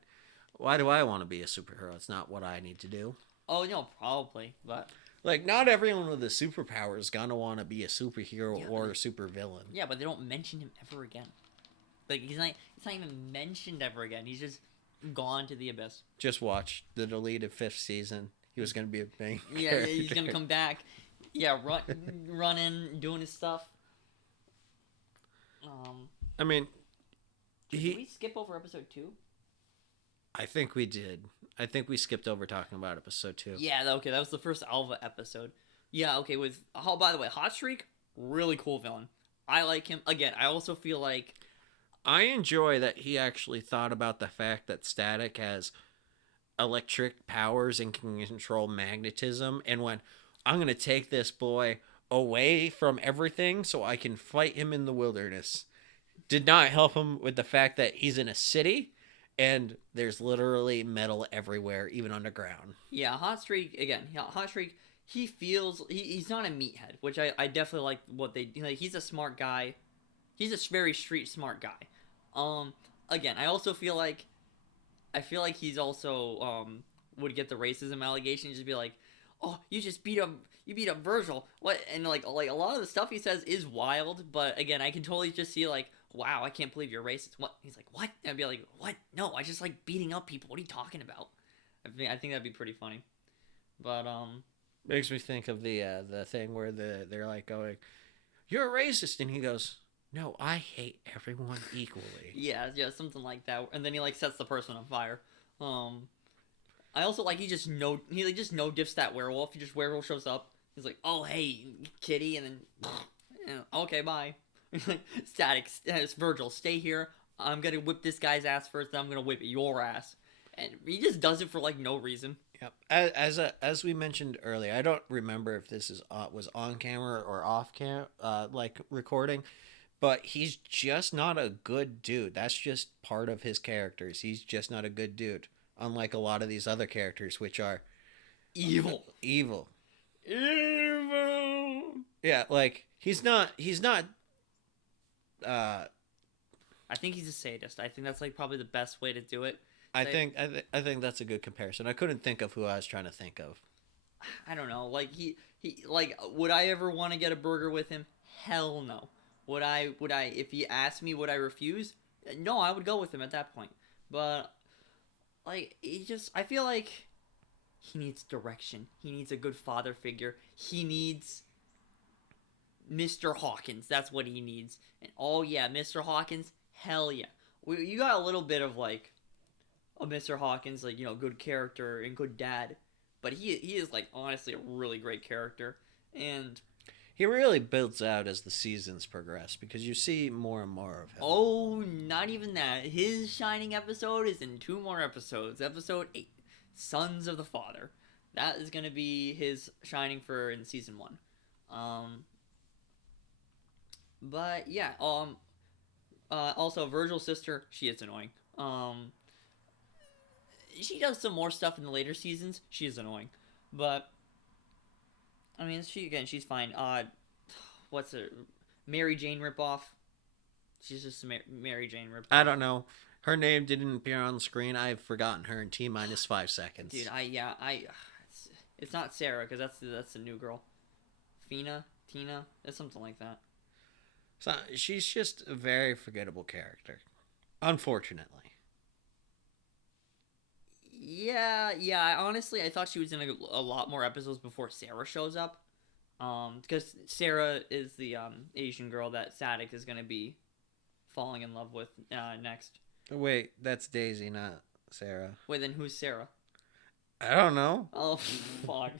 "Why do I want to be a superhero? It's not what I need to do." Oh no, probably, but Like, not everyone with a superpower is gonna want to be a superhero Yeah, or but- a supervillain. yeah, but they don't mention him ever again. Like he's not even mentioned ever again. He's just gone to the abyss. Just watch the deleted 5th season. He was gonna be a main Yeah, he's character. gonna come back. Yeah, running, doing his stuff. I mean, Did we skip over episode 2? I think we did. I think we skipped over talking about episode 2. Yeah, okay, that was the first Alva episode. Yeah, okay, by the way, Hot Streak, really cool villain. I like him. Again, I also feel like, I enjoy that he actually thought about the fact that Static has electric powers and can control magnetism and went, I'm going to take this boy away from everything so I can fight him in the wilderness. Did not help him with the fact that he's in a city and there's literally metal everywhere, even underground. yeah, Hot Streak, again, Hot Streak, he feels, he's not a meathead, which I definitely like what they, like, he's a smart guy. He's a very street smart guy. Again, I also feel like, he's also, would get the racism allegation, just be like, oh, you beat up Virgil. What? And like a lot of the stuff he says is wild, but again, I can totally just see like, wow, I can't believe you're racist. What? He's like, what? And I'd be like, what? No, I just like beating up people. What are you talking about? I think that'd be pretty funny. But Makes me think of the thing where they're like going, "You're a racist," and he goes, "No, I hate everyone equally." yeah, something like that. And then he like sets the person on fire. I also like he just no diffs that werewolf. He just werewolf shows up. He's like, oh hey kitty, and then okay bye. Static, it's Virgil, stay here. I'm gonna whip this guy's ass first. Then I'm gonna whip your ass. And he just does it for like no reason. Yep. As we mentioned earlier, I don't remember if this was on camera or off cam like recording, but he's just not a good dude. That's just part of his characters. He's just not a good dude. Unlike a lot of these other characters, which are Evil. evil. Evil. Yeah, like he's not. I think he's a sadist. I think that's like probably the best way to do it. I think that's a good comparison. I couldn't think of who I was trying to think of. I don't know. Like he like would I ever want to get a burger with him? Hell no. Would I if he asked me would I refuse? No, I would go with him at that point. But like I feel like he needs direction. He needs a good father figure. He needs Mr. Hawkins. That's what he needs. And oh yeah, Mr. Hawkins, hell yeah. you got a little bit of like a Mr. Hawkins, like, you know, good character and good dad, but he is like honestly a really great character, and He really builds out as the seasons progress because you see more and more of him. oh, not even that. His shining episode is in 2 more episodes. Episode 8, Sons of the Father. That is gonna be his shining for in season 1. But yeah, also Virgil's sister, she is annoying. She does some more stuff in the later seasons. She is annoying, but I mean, she's fine. What's her Mary Jane ripoff? She's just a Mary Jane ripoff. I don't know. Her name didn't appear on the screen. I've forgotten her in T-minus 5 seconds. Dude, it's not Sarah because that's the new girl. Tina, it's something like that. So she's just a very forgettable character, unfortunately. Yeah. Honestly, I thought she was in a lot more episodes before Sarah shows up. Because Sarah is the Asian girl that Static is gonna be falling in love with next. Wait, that's Daisy, not Sarah. Wait, then who's Sarah? I don't know. Oh, fuck.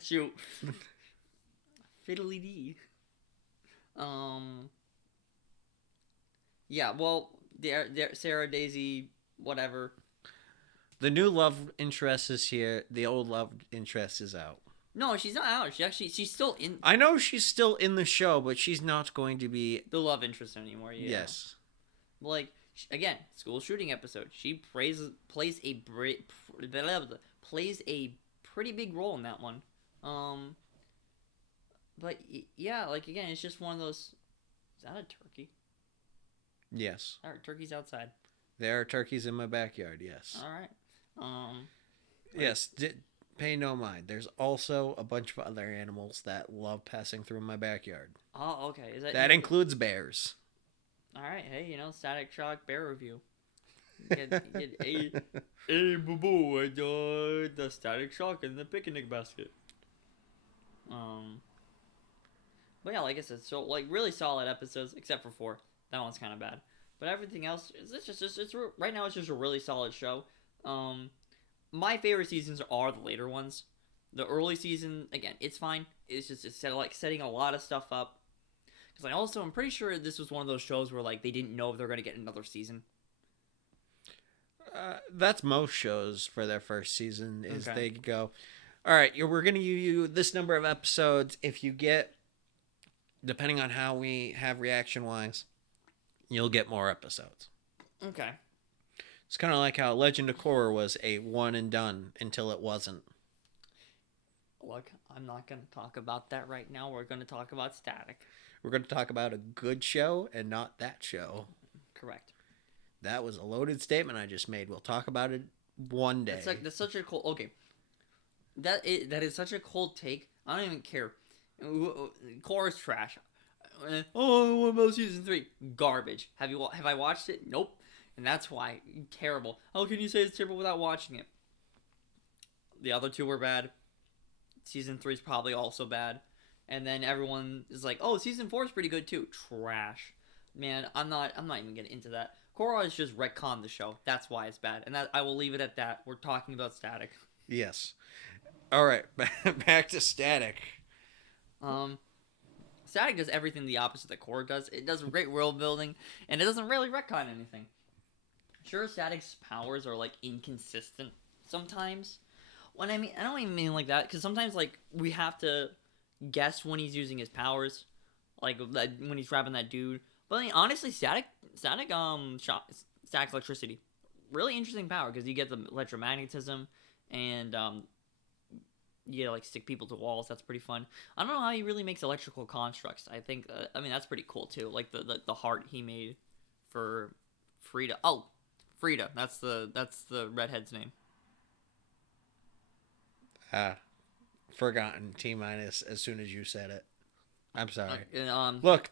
Shoot. Fiddly dee. Yeah, well, Sarah, Daisy, whatever. The new love interest is here. The old love interest is out. No, she's not out. She's still in I know she's still in the show, but she's not going to be. the love interest anymore. Yeah. Yes. Like, again, school shooting episode. She plays a pretty big role in that one. But yeah, like again, it's just one of those. Is that a turkey? Yes. All right, turkey's outside. There are turkeys in my backyard. Yes. All right. Yes. Pay no mind. There's also a bunch of other animals that love passing through my backyard. Oh, okay. Is That includes bears. All right. Hey, Static Shock bear review. Get a boo boo. I died the Static Shock in the picnic basket. But yeah, like I said, so like really solid episodes, except for 4. That one's kind of bad. But everything else, it's right now it's just a really solid show. My favorite seasons are the later ones. The early season, again, it's fine. It's setting a lot of stuff up. Because I'm pretty sure this was one of those shows where like they didn't know if they're gonna get another season. That's most shows for their first season. Is Okay. they go, all right, we're gonna give you this number of episodes. If you get, depending on how we have reaction wise, you'll get more episodes. Okay. It's kind of like how Legend of Korra was a one and done until it wasn't. Look, I'm not gonna talk about that right now. We're gonna talk about Static. We're going to talk about a good show and not that show. Correct. That was a loaded statement I just made. We'll talk about it one day. That's such a cool. Okay. That is such a cold take. I don't even care. Korra's trash. Oh, what about season 3? Garbage. Have I watched it? Nope. And that's why terrible. How can you say it's terrible without watching it? The other 2 were bad. Season 3 is probably also bad. And then everyone is like, "Oh, season 4 is pretty good too." Trash. Man, I'm not even getting into that. Korra is just retcon the show. That's why it's bad. And that I will leave it at that. We're talking about Static. Yes. All right, back to Static. Static does everything the opposite that Korra does. It does great world building, and it doesn't really retcon anything. Sure, Static's powers are like inconsistent sometimes. When I don't even mean like that, because sometimes like we have to guess when he's using his powers, like when he's grabbing that dude. But I mean, honestly, static electricity, really interesting power because you get the electromagnetism and you get to like stick people to walls. That's pretty fun. I don't know how he really makes electrical constructs. I think I mean that's pretty cool too. Like the heart he made for Frida. Oh, Frida. That's the redhead's name. Forgotten T-minus as soon as you said it. I'm sorry. Look, Look,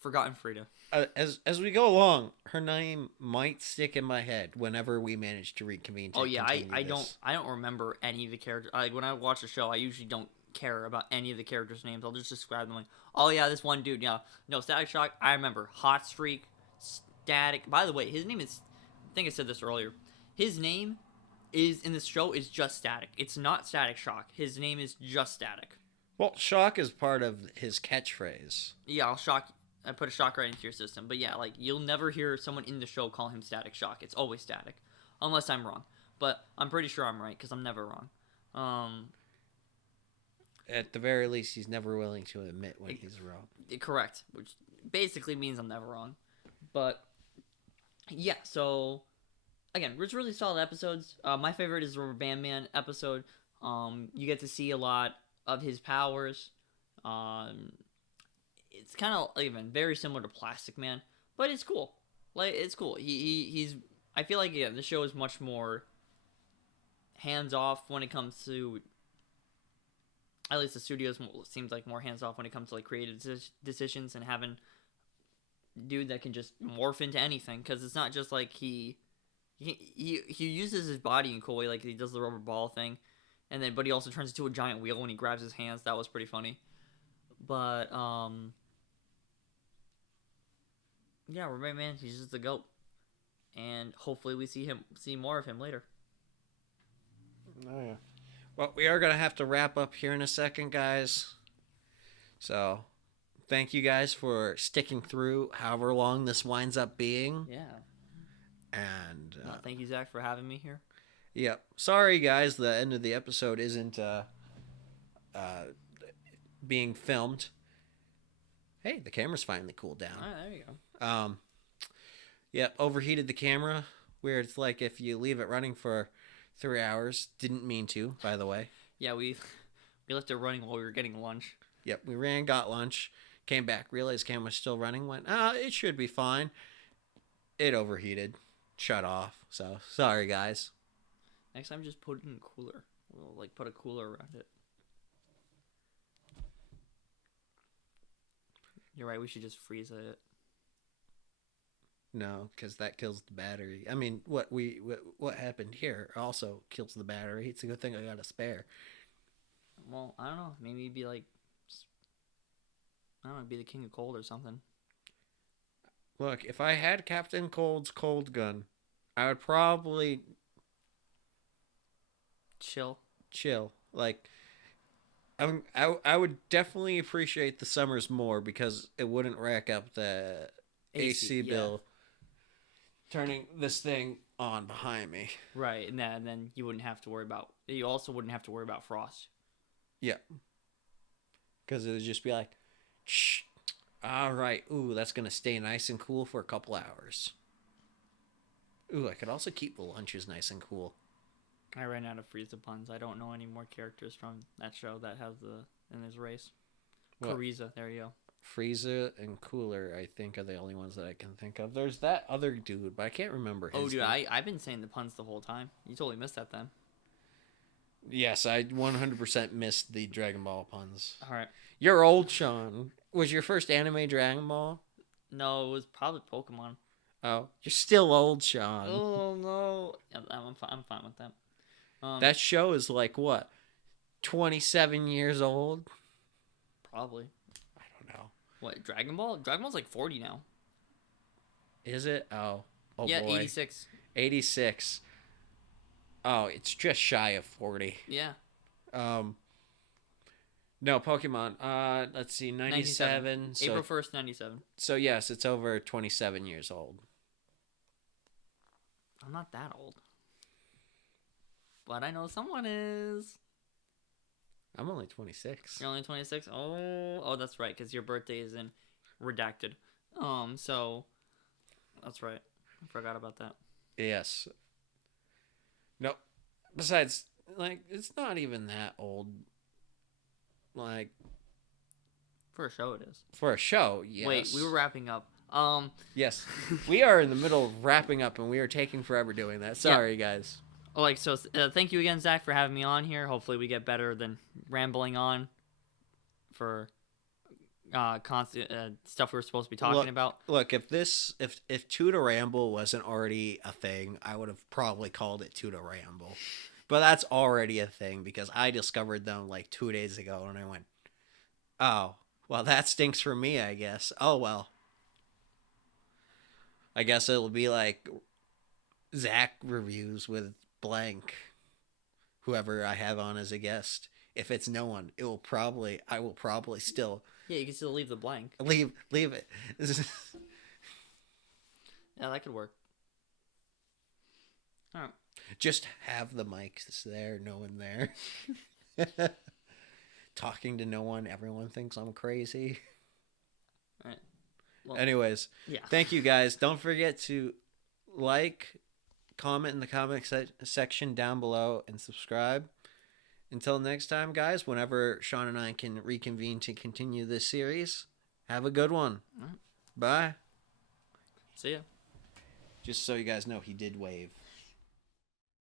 Forgotten Frida. As we go along, her name might stick in my head whenever we manage to reconvene. To Oh yeah, I this. don't remember any of the characters. When I watch a show, I usually don't care about any of the characters' names. I'll just describe them like, oh yeah, this one dude. Yeah, no, Static Shock. I remember Hot Streak, Static. By the way, his name is. I think I said this earlier. His name is in this show is just Static. It's not Static Shock. His name is just Static. Well, shock is part of his catchphrase. Yeah, I put a shock right into your system. But yeah, like you'll never hear someone in the show call him Static Shock. It's always Static, unless I'm wrong. But I'm pretty sure I'm right because I'm never wrong. At the very least, he's never willing to admit when he's wrong. Correct, which basically means I'm never wrong. But yeah, so again, it's really solid episodes. My favorite is the Rubber Band Man episode. You get to see a lot of his powers. It's kind of even very similar to Plastic Man, but it's cool. Like it's cool. He's. I feel like the show is much more hands off when it comes to. At least the studios seems like more hands off when it comes to like creative decisions and having dude that can just morph into anything, because it's not just like he uses his body in a cool way, like he does the rubber ball thing, and then but he also turns into a giant wheel when he grabs his hands. That was pretty funny. But yeah, Rubber Man, he's just the GOAT, and hopefully we see more of him later. Oh yeah. Well, we are going to have to wrap up here in a second, guys. So, thank you guys for sticking through however long this winds up being. Yeah. And thank you, Zach, for having me here. Yep. Sorry, guys, the end of the episode isn't being filmed. Hey, the camera's finally cooled down. All right, there you go. Yep, overheated the camera. Where it's like if you leave it running for 3 hours. Didn't mean to, by the way. Yeah, we left it running while we were getting lunch. Yep, we ran, got lunch, came back, realized camera's still running, went, it should be fine. It overheated, shut off. So, sorry, guys. Next time, just put it in a cooler. We'll, like, put a cooler around it. You're right, we should just freeze it. No, because that kills the battery. I mean, what happened here also kills the battery. It's a good thing I got a spare. Well, I don't know. Maybe it'd be like, I don't know, be the King of Cold or something. Look, if I had Captain Cold's cold gun, I would probably chill. Like, I would definitely appreciate the summers more because it wouldn't rack up the AC bill. Turning this thing on behind me. Right, and then you wouldn't have to worry about. You also wouldn't have to worry about frost. Yeah. Because it would just be like, shh. All right. Ooh, that's gonna stay nice and cool for a couple hours. Ooh, I could also keep the lunches nice and cool. I ran out of Frieza puns. I don't know any more characters from that show that has in his race. What? Frieza, there you go. Frieza and Cooler, I think, are the only ones that I can think of. There's that other dude, but I can't remember his dude, name. I've been saying the puns the whole time. You totally missed that then. Yes, I 100% missed the Dragon Ball puns. All right. You're old, Sean. Was your first anime Dragon Ball? No, it was probably Pokemon. Oh, you're still old, Sean. Oh no, yeah, I'm fine with that. That show is like what, 27 years old? Probably. I don't know. What, Dragon Ball? Dragon Ball's like 40 now. Is it? Oh yeah, boy. 86. 86. Oh, it's just shy of 40. Yeah. No, Pokemon. Let's see, 97. So, April 1st, 97. So yes, it's over 27 years old. I'm not that old. But I know someone is. I'm only 26. You're only 26? Oh, that's right, because your birthday is in redacted. So that's right. I forgot about that. Yes. No. Besides, like, it's not even that old. Like, For a show, it is. for a show, yes. Wait, we were wrapping up. Yes. We are in the middle of wrapping up, and we are taking forever doing that. Sorry, guys. Thank you again, Zach, for having me on here. Hopefully we get better than rambling on for constant stuff we were supposed to be talking about. Look, if Tuda Ramble wasn't already a thing, I would have probably called it Tuda Ramble. But that's already a thing because I discovered them like 2 days ago and I went, oh, well, that stinks for me, I guess. Oh, well. I guess it'll be like Zach reviews with blank, whoever I have on as a guest. If it's no one, I will probably still Yeah, you can still leave the blank. leave it. Yeah, that could work. All right. Just have the mics there, no one there. Talking to no one, everyone thinks I'm crazy. All right. Well, Anyways, yeah. thank you guys. Don't forget to like, comment in the comment section down below, and subscribe. Until next time, guys, whenever Sean and I can reconvene to continue this series, have a good one. All right. Bye. See ya. Just so you guys know, he did wave.